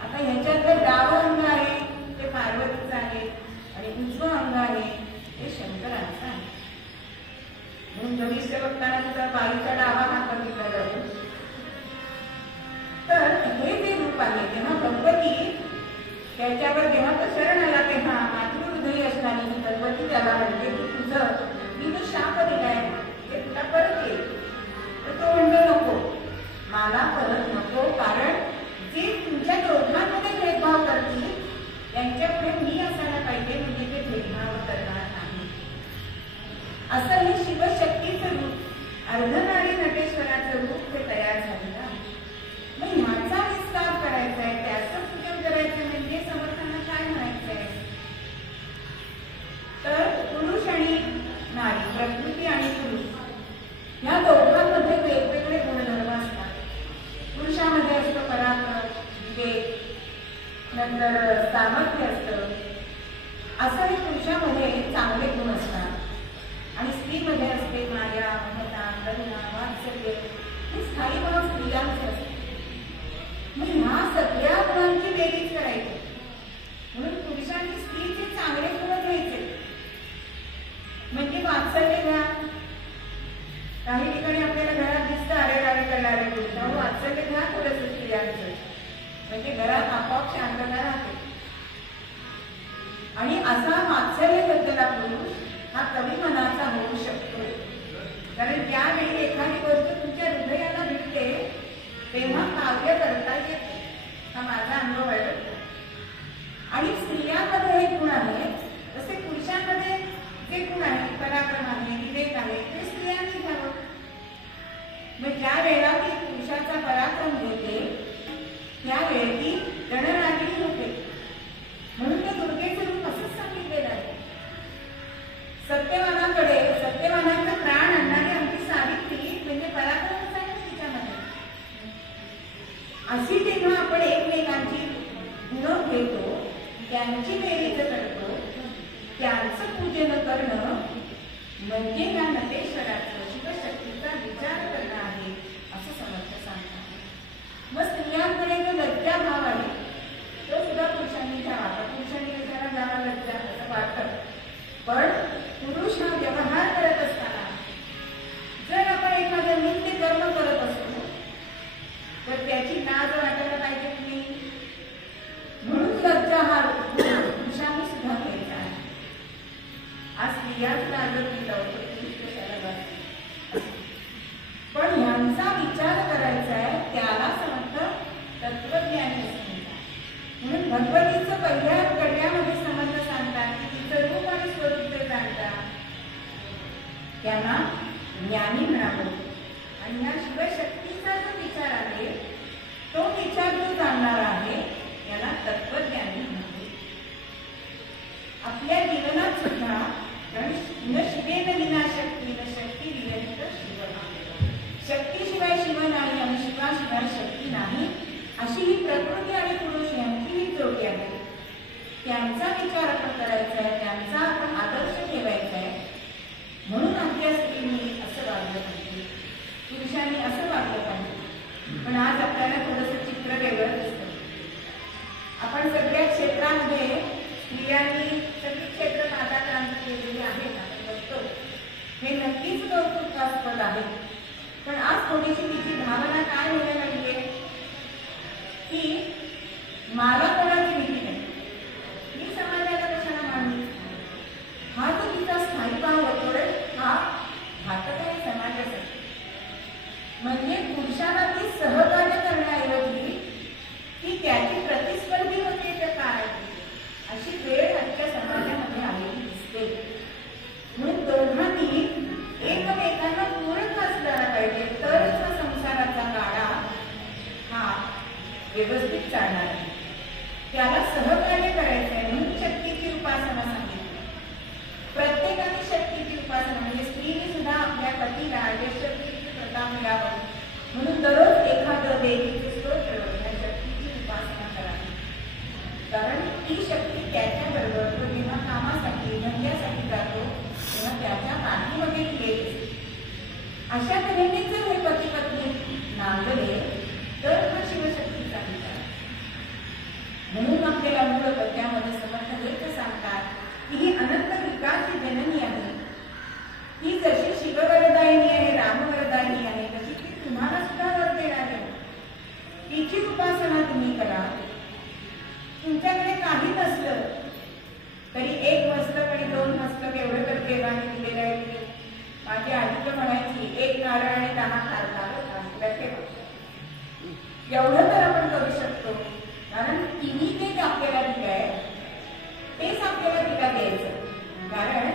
आता ह्याच्यातलं डावं अंग आहे ते पार्वतीचं आहे आणि उजवं अंग आहे ते शंकरांचं आहे. म्हणून भविष्य बघताना तुझा बाईचा डावा हात बघितला जातो. तर हे जे रूप आहे तेव्हा भगवती त्याच्यावर जेव्हा तो शरण आला तेव्हा मातृ हृदयी असणारी ही भगवती त्याला म्हणते की तुझं मी जो शाप दिलाय ते तुला परत येईल. तर तो म्हणतो नको, मला परत नको, कारण जे तुमच्या दोघांमध्ये भेदभाव करतील त्यांच्यापुढे मी असायला पाहिजे, म्हणजे ते भेदभाव करणार नाही. असं हे शिवशक्तीचं रूप अर्धनारी नटेश्वराचं रूप ते तयार झालेलं आहे. मग ह्याचा विस्तार करायचा आहे, त्याचं पूजन करायचं म्हणजे समर्थांना काय म्हणायचंय, तर पुरुष आणि नारी, प्रकृती आणि पुरुष या दोघांमध्ये वेगवेगळे गुणधर्म असतात. पुरुषामध्ये असतं पराक्रम, विवेक, नंतर सामर्थ्य असतं. असं हे पुरुषामध्ये चांगले गुण असतात आणि स्त्रीमध्ये असते माया, ममता, करुणा, वात्सल्य. हे स्थायी गुण स्त्रियांचे असते. मग ह्या सगळ्या गुणांची बेरीज करायची. म्हणून पुरुषांनी स्त्रीचे चांगले गुण घ्यायचे, म्हणजे वात्सल्य घ्या. काही ठिकाणी आपल्याला घरात दिसतं आरेरावी करणारे पुरुष, वात्सल्य घ्या थोडंसं स्त्रियांचं, म्हणजे घरात आपोआप शांतता राहते. आणि असा वात्सल्य घेतलेला पुरुष हा कवी मनाचा होऊ शकतो. कारण त्यावेळी एखादी गोष्ट तुमच्या हृदयाला भिडते तेव्हा काव्य करता येते. हा माझा अनुभव आहे. आणि स्त्रियांमध्ये हे गुण आहे, तसे पुरुषांमध्ये जे गुण आहेत, पराक्रम आहे, विवेक आहे, ते स्त्रियांनी घ्यावं. मग ज्या वेळेला ती पुरुषाचा पराक्रम घेते त्यावेळी ती रणरागिणी होते. म्हणून ते दुर्गेचं रूप असंच सांगितलेलं आहे. सत्यवानाकडे सत्यवानाचा प्राण आणणारी आमची सावित्री म्हणजे पराक्रमच आहे तिच्यामध्ये. अशी जेव्हा आपण एकमेकांची गुण घेतो, त्यांची बेरीज करतो, त्यांचं पूजन करणं म्हणजे या नटेश्वराचं शिवशक्तीचा विचार करणं आहे असं समर्थ सांगतात. मग स्त्रियांकडे जो लज्जा भाव आहे तो सुद्धा पुरुषांनी घ्यावा. पुरुषांनी कशाला घ्यावा लज्जा असं वाटतं, पण पुरुष हा व्यवहार करत असताना जर आपण एखादं नित्य कर्म करत असतो तर त्याची लाज वाटायला पाहिजे की नाही. म्हणून लज्जा हा पुरुषांनी सुद्धा घ्यायचा आहे. आज स्त्रियाच लाज होतो, पण ह्यांचा विचार करायचा आहे त्याला समर्थ तत्वज्ञानी असतात. म्हणून भगवतीचं पहिल्या गड्यामध्ये समर्थ सांगतात की तिचं रूप आणि स्वरूप जाणतात त्यांना ज्ञानी म्हणावं. आणि ह्या शिवशक्तीचा जो विचार आहे तो विचार जो जाणणारा आहे याला तत्वज्ञानी म्हणावे. आपल्या जीवनात सुद्धा न शिवेन विना शक्ती, न शक्ती विरहित शिव. शक्तीशिवाय शिव नाही आणि शिवाशिवाय शक्ती नाही, अशी ही प्रकृती आणि पुरुष यांची ही जोडी आहे. त्यांचा विचार आपण करायचा आहे, त्यांचा आपण आदर्श ठेवायचा आहे. म्हणून आपल्या स्त्रीने असं वागलं पाहिजे, पुरुषांनी असं वागलं पाहिजे. पण आज आपल्याला थोडंसं चित्र वेगळं दिसतं. आपण सगळ्या क्षेत्रामध्ये स्त्रियांनी सगळी क्षेत्र पादाक्रांती केलेली आहेत, आपण बघतो. हे नक्कीच कौतुकास्पद आहे. पण आज थोडीशी तिची भावना काय व्हायला लागली आहे की मला कोणाची भीती नाही, मी समाजाला कशाला मांडली. हा जो तिचा स्थायी भाव होतोय हा घातक आहे समाजासाठी. म्हणजे पुरुषाला ती सहकार्य करण्याऐवजी ती त्याची प्रतिस्पर्धी होते त्या काळाची, अशी वेळ आजच्या समाजामध्ये आलेली दिसते. म्हणून दोघांनी एकमेकांना पूरक असला पाहिजे, तरच संसाराचा गाडा हा व्यवस्थित चालणार आहे. त्याला सहकार्य करायचं आहे म्हणून शक्तीची उपासना सांगितली. प्रत्येकाने शक्तीची उपासना म्हणजे स्त्रीने सुद्धा आपल्या पतीला यशस्वीची प्रथा मिळावं म्हणून दररोज एखादं देवीचे स्तोत्र या शक्तीची उपासना करावी. कारण ती शक्ती त्याच्याबरोबर तो जेव्हा कामासाठी धंद्यासाठी जातो तेव्हा त्याच्या पाठीमध्ये केली असते. अशा तऱ्हेने जर हे पती पत्नी नांदले तर हा शिवशक्तीचा विचार. म्हणून आपल्याला मूळ पद्यामध्ये समर्थ हेच सांगतात की ही अनंत विकासची जननी आहे. ही जशी शिववरदायिनी आहे रामवरदायिनी आहे तशी ती तुम्हाला सुद्धा वर देणार आहे. तिची उपासना तुम्ही करा. तुमच्याकडे काही नसलं तरी एक मस्तक आणि 2 मस्तक एवढं तर देवाने दिलेलं आहे. माझी आजी तर म्हणायची 1 नारळ आणि 10 खारका एवढं तर आपण करू शकतो. कारण तिने ते आपल्याला दिलं आहे तेच आपल्याला तिला द्यायचं. कारण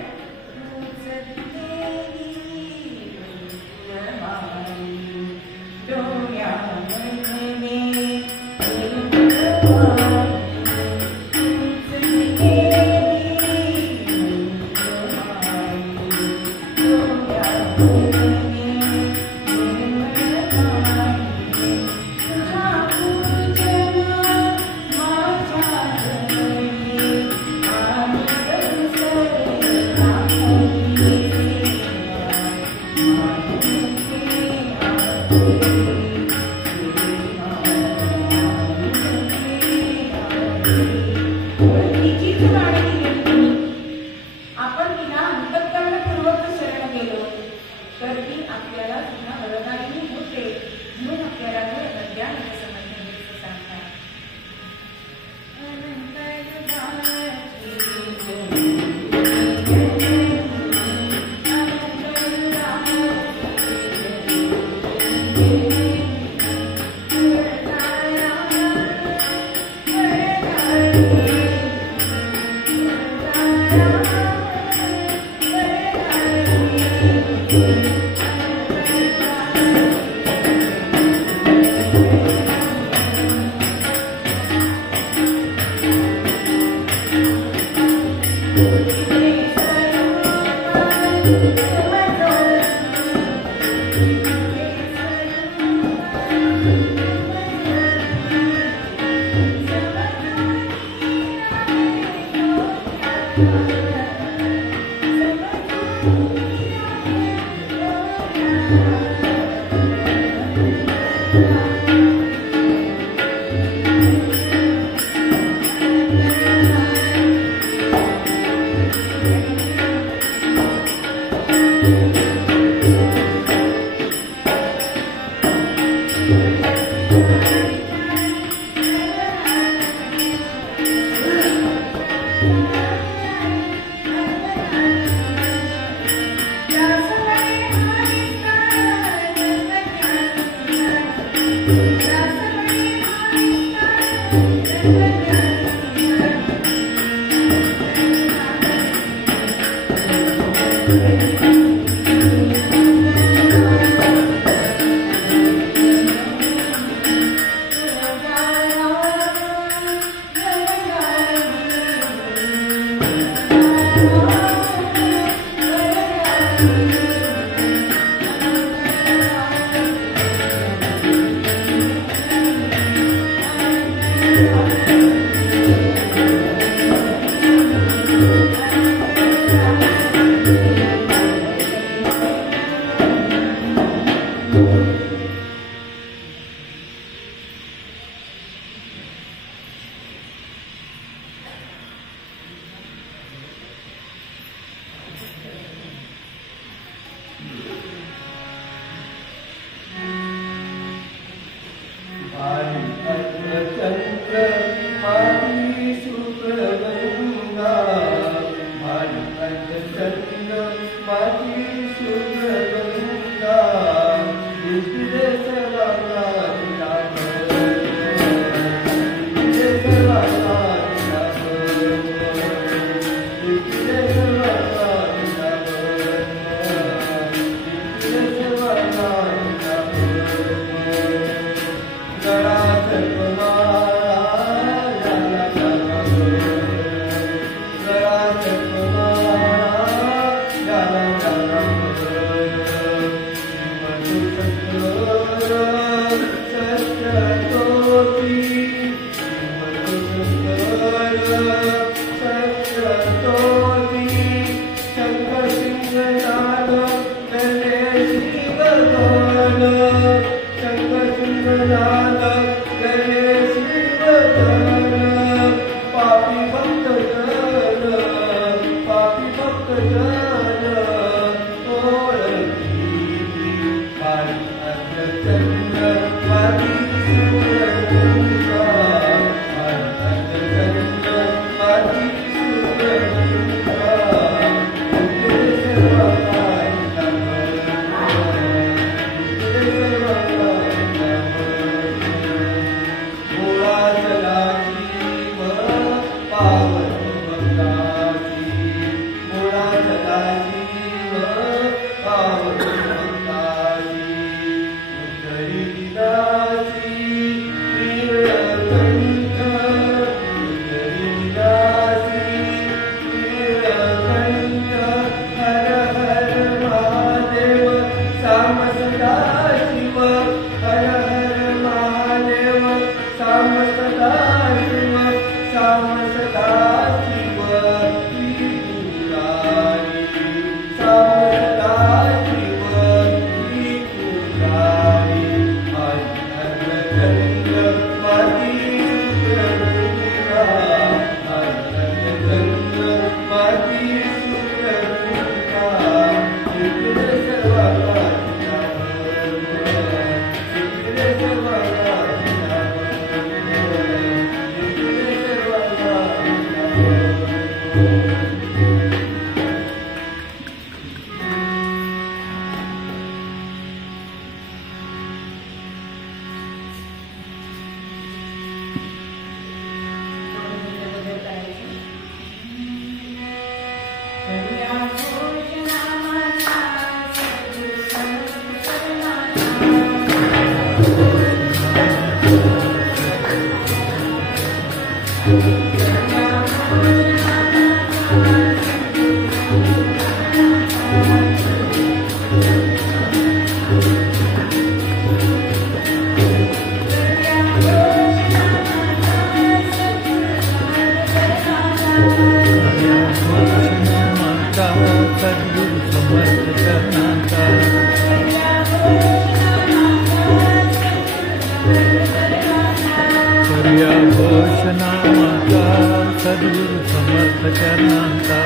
सद्गुरु समर्थ चरणांचा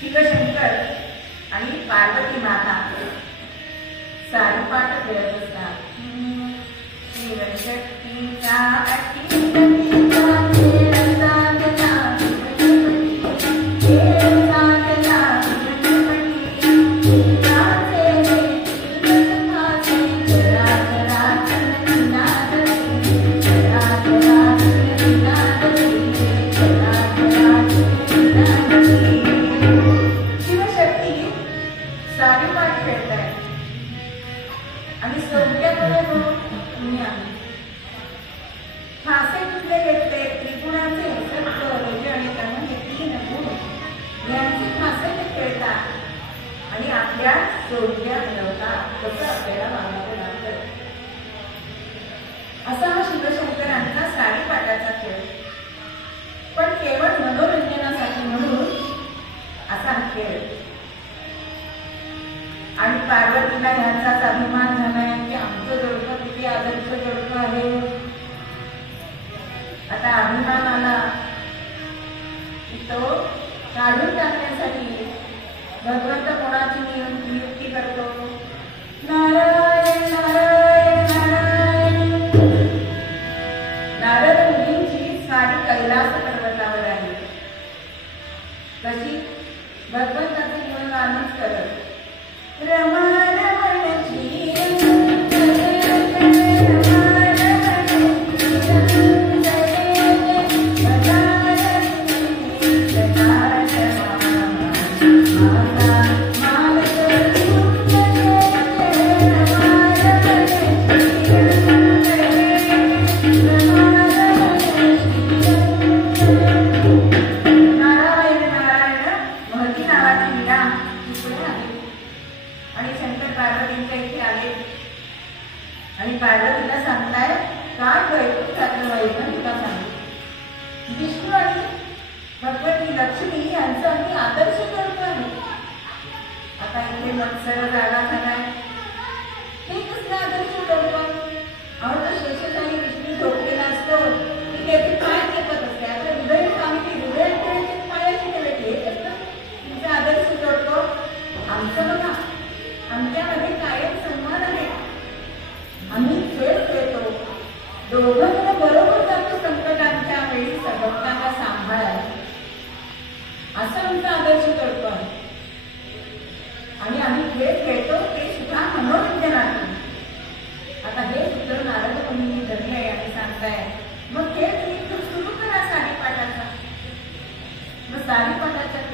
शिवशंकर आणि पार्वती माता सारीपाट खेळत असतात. शिवशक्तीचा आणि सौख्याकडे तुम्ही आहे फासे कुठले घेतले त्रिगुणाचे सत्व रज आणि तम हे तीन गुण यांचे फासे ते खेळतात आणि आपल्या सोडल्या मिळवतात. कसं आपल्याला वागावं लागतं. असा हा शिवशंकरांचा सारीपाटाचा खेळ. पण केवळ मनोरंजनासाठी म्हणून असा हा खेळ. आणि पार्वतीला यांचाच अभिमान झालाय की आमचं जोडकं किती आदर्श जोडकं आहे. आता अभिमान आला की तो काढून टाकण्यासाठी भगवंत कोणाची नियुक्ती करतो. नारायण नारायण नारायण. नारद मुनींची सारी कैलास पर्वतावर आहे. कशी भगवंताचे गुणगानच करत आणि शंकर पार्वतींच्या इथे आले आणि पार्वतीला सांगताय काय वैकुंठातलं वैभव तुला सांगू. विष्णू आणि भगवती लक्ष्मी यांचं अगदी आदर्श करतो आहे. आता इथे मत्सर जागा झालाय. हे कसलं आदर्श करतो. अहो तर शेषशाही विष्णू झोपलेला असतो की त्याचे पाय चेपत असते. आता हृदय स्वामी हृदय पायाशी ठेवायचे हे कसं तुमचा आदर्श करतो. आमचं बघा आमच्यामध्ये कायम संवाद आहे. आम्ही खेळ खेळतो. दोघं जण बरोबर जातो संकटांच्या वेळी भक्तांना सांभाळायला. असं आमचा आदर्श करतो आहे. आणि आम्ही खेळ खेळतो ते सुद्धा मनोरंजनातून. आता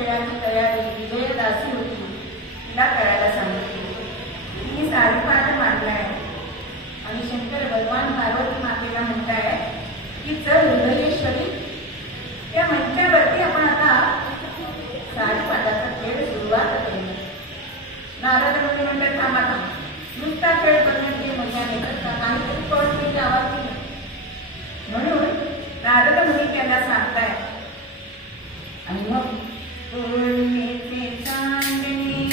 खेळाची तयारी विजयदासी होती, तिला करायला सांगितली. तिने साडीपाठ मांडलाय आणि शंकर भगवान पार्वती मातेला म्हणताय की चल हृदयेश्वरी, त्या मंचावरती आपण आता साडीपाठाचा खेळ सुरुवात केली. नारद मुनी म्हणतात थांबा थांबा, नुसता खेळ करण्याची मजा नाही करता, काहीतरी कळत आवाज नाही. म्हणून नारद मुनी त्यांना सांगताय. आणि मग पूर्णेचे चांदणे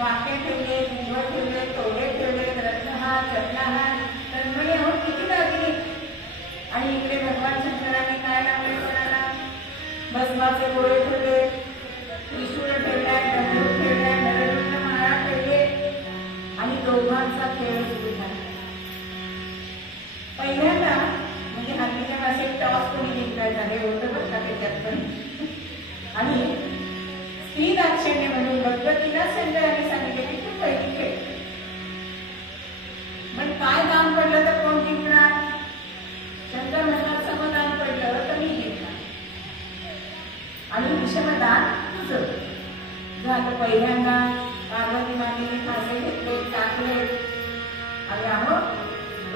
वाक्य ठेवले, दिवस ठेवले, तोडे ठेवले, रत्नहार, रत्नहार, तन्मय हो किती दागिने. आणि इकडे भगवान शंकरांनी काय लावले कोणाला? भस्माचे गोळे ठेवले, त्रिशूळ ठेवलाय, दंडूक ठेवलाय, नररुद्र माळा ठेवले आणि दोघांचा खेळ सुरू झाला. पहिल्यांदा म्हणजे हल्लीच्या भाषेत टॉस कोणी जिंकायचा हे होतं बघा त्याच्यात पण. आणि स्त्री दाक्षिण्य म्हणून भगवतीला शंकरांनी सांगितले की तू पहिली खेळ. पण काय दान पडलं तर कोण जिंकणार? शंकर म्हणतात समदान पडलं तर मी जिंकणार आणि विषमदान तुझं झालं. पहिल्यांदा पार्वती मातेने फासे घेतले, टाकले आणि अहो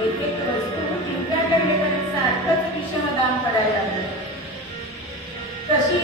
एक एक वस्तू जिंकायला लागले पण सारखंच विषमदान पडायला लागलं. तशी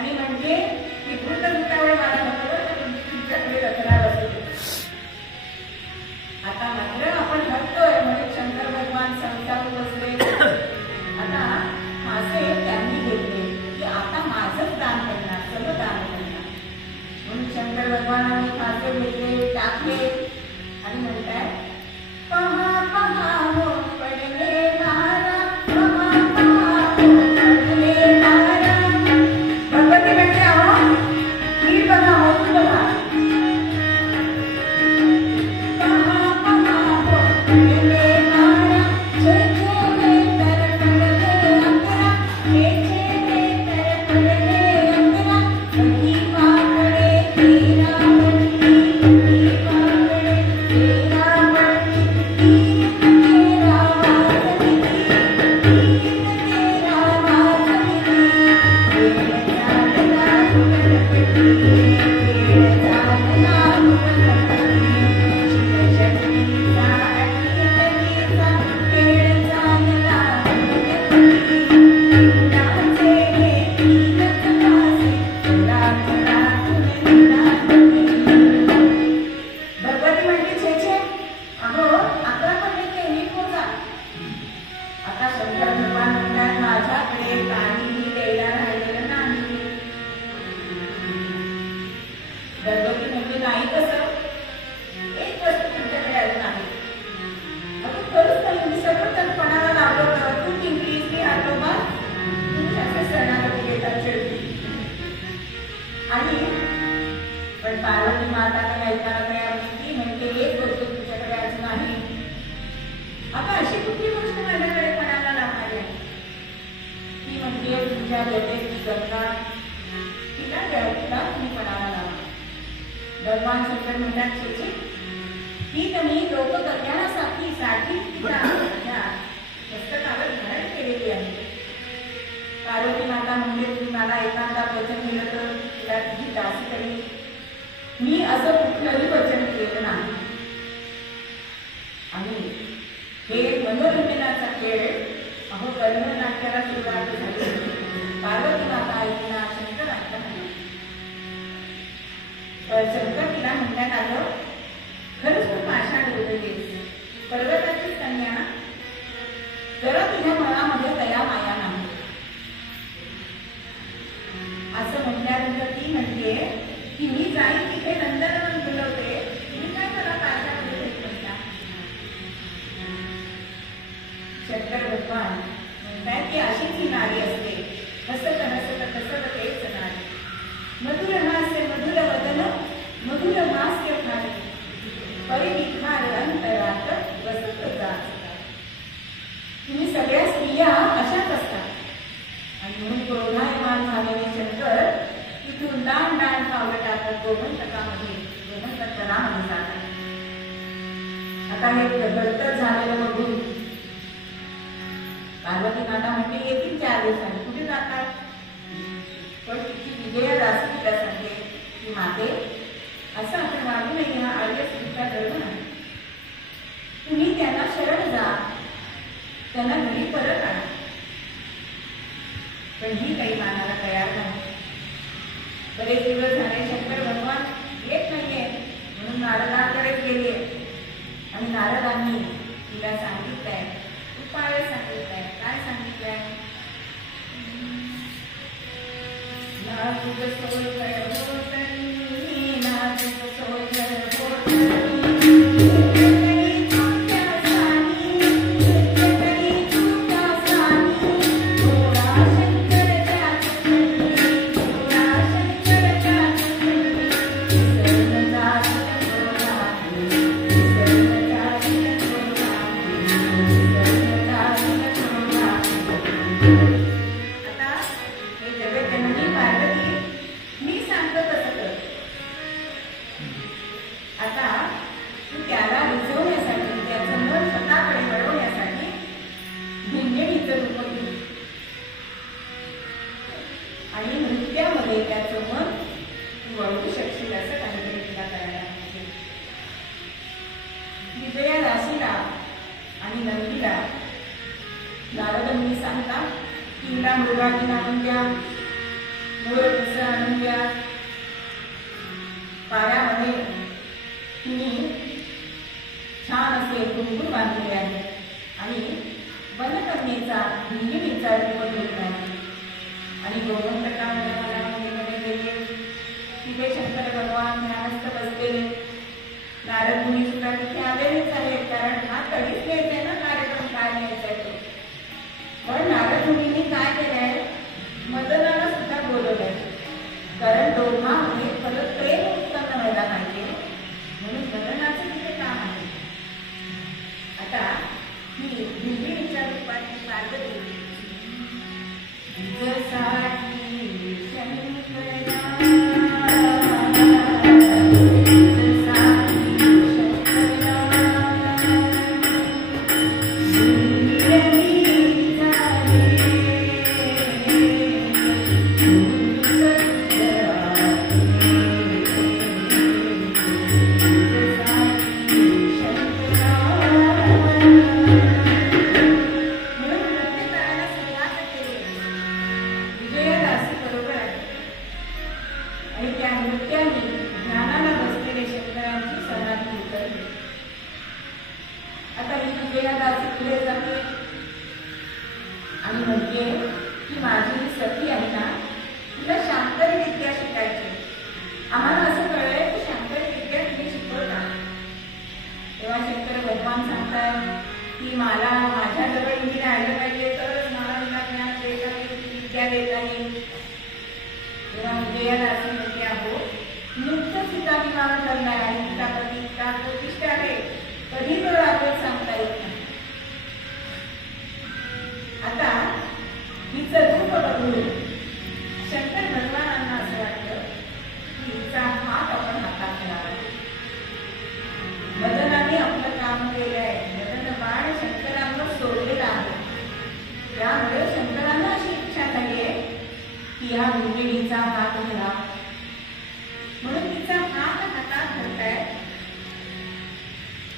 आणि म्हणजे विकृत रूपावर मला तुमच्याकडे रचणार असतो. आता मात्र आपण हटतोय म्हणजे शंकर भगवान संसार बसले. आता मासे त्यांनी घेतले की आता माझंच दान करणार, सगळं दान करणार. म्हणून शंकर भगवानांनी मासे घेतले, टाकले आणि म्हणताय पहा पहा हो पडले मारा, पहा पहा हो पडले मारा. भगवती म्हणते अहो नीट बघा, होत बघा. पहा पहा हो पडले मारा, छेचे तर पडले अंतरा, छेचे तर पडले अंतरा. कधी पाकडे तेरा वरती, कधी पाकडे तेरा वरती, तीन तेरा वाजविती, तीन तेरा वाजविती. वेळ चालला गणपती, वेळ चालला गणपती. शिवशक्तीचा आणि कधीचा खेळ चालला गणपती. नाचे हे तीनच तासे, रात्र भगवती म्हणते छे छे अहो 11 पडले ते नीट मोजा. आता शंकर भगवान म्हणतात माझ्याकडे काहीही द्यायला राहिलेलं नाही. भगवती म्हणजे नाही कसं, एक वस्तू तुमच्याकडे अजून आहे. अगं खरंच तर मी सगळं तर पणाला लावलं होतं, तू जिंकलीस मी हरलो बा. तुम्ही असे शरणागती घेतात शेवटी. आणि पण पार्वती माता काही ऐकायला तयार नाही. ती म्हणते एक वस्तू तुमच्याकडे अजून आहे गंगा तिला गळतीपणाला लावा. भगवान शंकर म्हणतात शेची ही तुम्ही लोककल्याणासाठी मस्तकावर धारण केलेली आहे. पार्वती माता म्हणजे तुम्ही मला एखादा वचन दिलं तर तिला तुझी दासी करी. मी असं कुठलंही वचन केलं नाही. आणि हे मनोरंजनाचा खेळ अहो कर्णनाट्याला सुरुवात झाली. पार्वती माता ऐकला शंकर ऐकला नाही. तर शंकर तिला म्हणण्यात आलं खरंच तू पाषाण हृदयेस पर्वताची कन्या जरा तुझ्या मनामध्ये दया माया नाही. असं म्हटल्यानंतर ती म्हणते की मी जाईन तिथे नंदनवन बोलवते, तुम्ही काय मला पाषाण हृदयेस म्हणता. शंकर भगवान म्हणतात की अशीच ही नारी असते. हसत हसत हसत तेच नारी. मधुर हास्य मधुर वदन मधुर हास्य खाली परिविखार अंतरात वसत जात. तुम्ही सगळ्या स्त्रिया अशाच असतात. आणि म्हणून क्रोधायमान झालेले शंकर तिथून डाण डाण पावलं टाकत गोमंतकामध्ये गोमंतकरामध्ये जातात. आता हे घडतर झालेलं बघून पार्वती माता म्हणते येतील 4 दिवसांनी. कुठे जातात. पण तिची विजयादासी तिला सांगते की माते असं आपण वागू नये. हा आर्य स्त्रीचा धर्म नाही. तुम्ही त्यांना शरण जा, त्यांना घरी परत आणा. पण ही काही मानाला तयार नाही. बरेच दिवस झाले शंकर भगवान येत नाहीये म्हणून नारदांकडे गेले. आणि नारदांनी तिला सांगितलंय उपाय सांगितलाय. काय सांगितलंय. नाजुक सोयकर होतनी नाजुक सोयकर होतनी पायामध्ये तिने छान असे घुंगूर बांधलेले आहे आणि वनकन्येचा हिंगिणीचा रूप घेतला आहे. आणि गोमंतकामध्ये गेले. तिथे शंकर भगवान ध्यानस्थ बसलेले. नारद मुनी सुद्धा तिथे आलेलेच आहेत. कारण हा कधीच घ्यायचा ना कार्यक्रम काय घ्यायचा आहे तो. पण नारद मुनींनी काय केलंय मदनाला सुद्धा बोलवलंय. कारण दोघांमध्ये परत प्रेम उत्पन्न व्हायला पाहिजे म्हणून मदनाचं तिथे काम आहे. आता ही हिंगिणीच्या रूपाची पार्वती आणि म्हणते की माझी सखी आहे ना तिला शांकरी विद्या शिकायची. आम्हाला असं कळलंय की शांकरी विद्या तुम्ही शिकवता. तेव्हा शंकर भगवान सांगतात की मला माझ्याजवळ हिने राहिलं पाहिजे तरच मला हिला ज्ञान देत आहे विद्या देत आहे. तेव्हा विजयादासी म्हणते आहो नुकतंच तिचा विवाह करणार आहे. तिचा पती इतका प्रतिष्ठा आहे कधी तो रात्र सांगता येत नाही. आता हिचं रूप बघून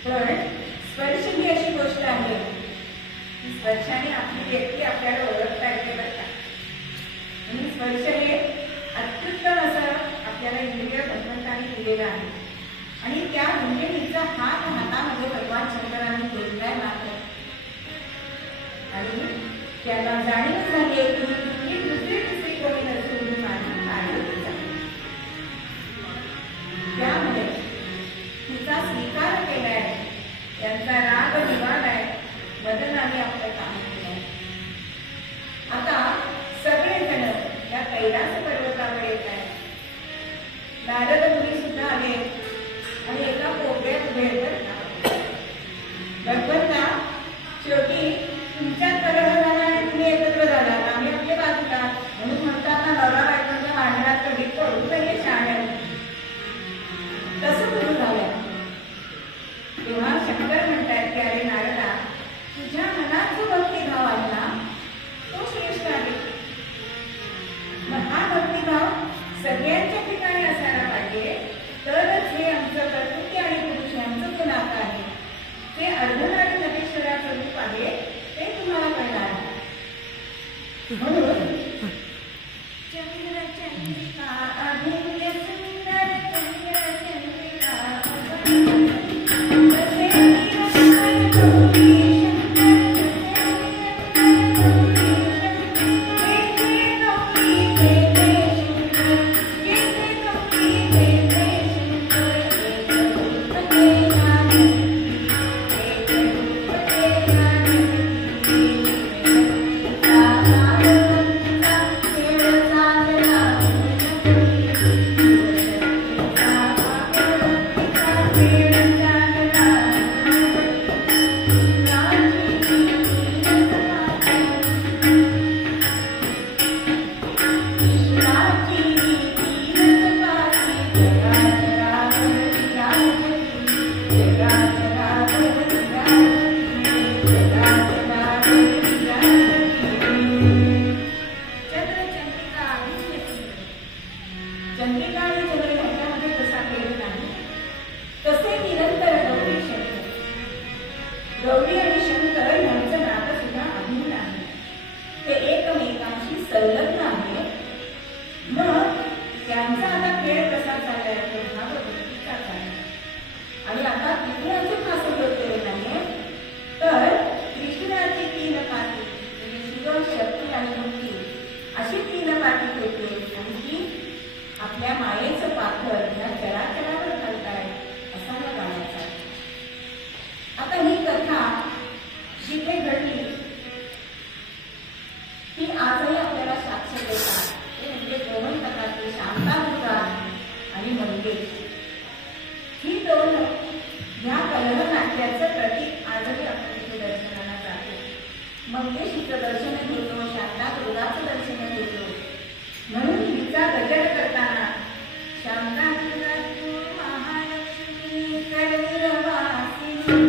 पण स्पर्श ही अशी गोष्ट आहे की स्पर्शाने आपली व्यक्ती आपल्याला ओळखता येते बरं का. म्हणून स्पर्श हे अत्युत्तम असं आपल्याला इंद्रिय भगवंताने दिलेलं आहे. आणि त्या गुंजनीचा हात हातामध्ये भगवान शंकरांनी जोडलाय मात्र. आणि त्याला जाणीव झाली आहे की ही दुसरी दुसरी कोणी नसून माझी पार्वतीच आहे. त्यामुळे तिचा स्वीकार केलाय, त्यांचा राग निवाळलाय, मदनाने आपलं काम केलंय. आता सगळेजण या कैलास पर्वतावर येत आहेत. नारद मुनी सुद्धा आले आणि एका कोपऱ्यात उभे आहेत. भगवंता, शेवटी तुमच्यात कलह झाला आणि तुम्ही एकत्र झाला, आम्ही आपल्या बाजूला. म्हणून म्हणतात ना, नवरा बायकोच्या भांडणात कधी पडू तरी शहाण्या. तसं सुरू झालं. तेव्हा शंकर म्हणतात की अरे नारदा, तुझ्या मनात जो भक्तिभाव आहे ना तो श्रेष्ठ आहे. मग हा भक्तिभाव सगळ्यांच्या ठिकाणी असायला पाहिजे, तरच हे आमचं प्रकृती आणि पुरुष यांचं जे नातं आहे ते अर्धनारी नटेश्वराचं रूप आहे ते तुम्हाला कळणार आहे. म्हणून चंद्र चंद्रिका अभिनय सुंदर चंद्र चंद्रिका गौरी आणि शंकर यांचं नातं सुद्धा अभिन्न आहे. ते एकमेकांशी संलग्न आहे. मग त्यांचा आता खेळ कसा चाललाय हा भक्तीचाच आहे. आणि आता तिथे अजून असं होते नाही तर कृष्णाची 3 पाठी म्हणजे शिव, शक्ती आणि मुक्ती अशी 3 पाठी होते. आणि ती आपल्या मायेचं पाखर या चराचरावर घालताय असा या गाण्याचा. आता ही कथा जिथे घडली ती आजही आपल्याला साक्ष देतात. ते म्हणजे दोन प्रकारची शांतादुर्गा आणि मंगेश. ही दोन ह्या कलह नाट्याचं प्रतीक आजही आपण तिथे दर्शनाला जातो. मंगेशीचं दर्शन घेतो, शांतादुर्गाचं दर्शन घेतो. म्हणून हिचा गजर करताना शांतादुर्गा तू महालक्ष्मी करवीरवासिनी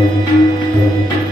आहे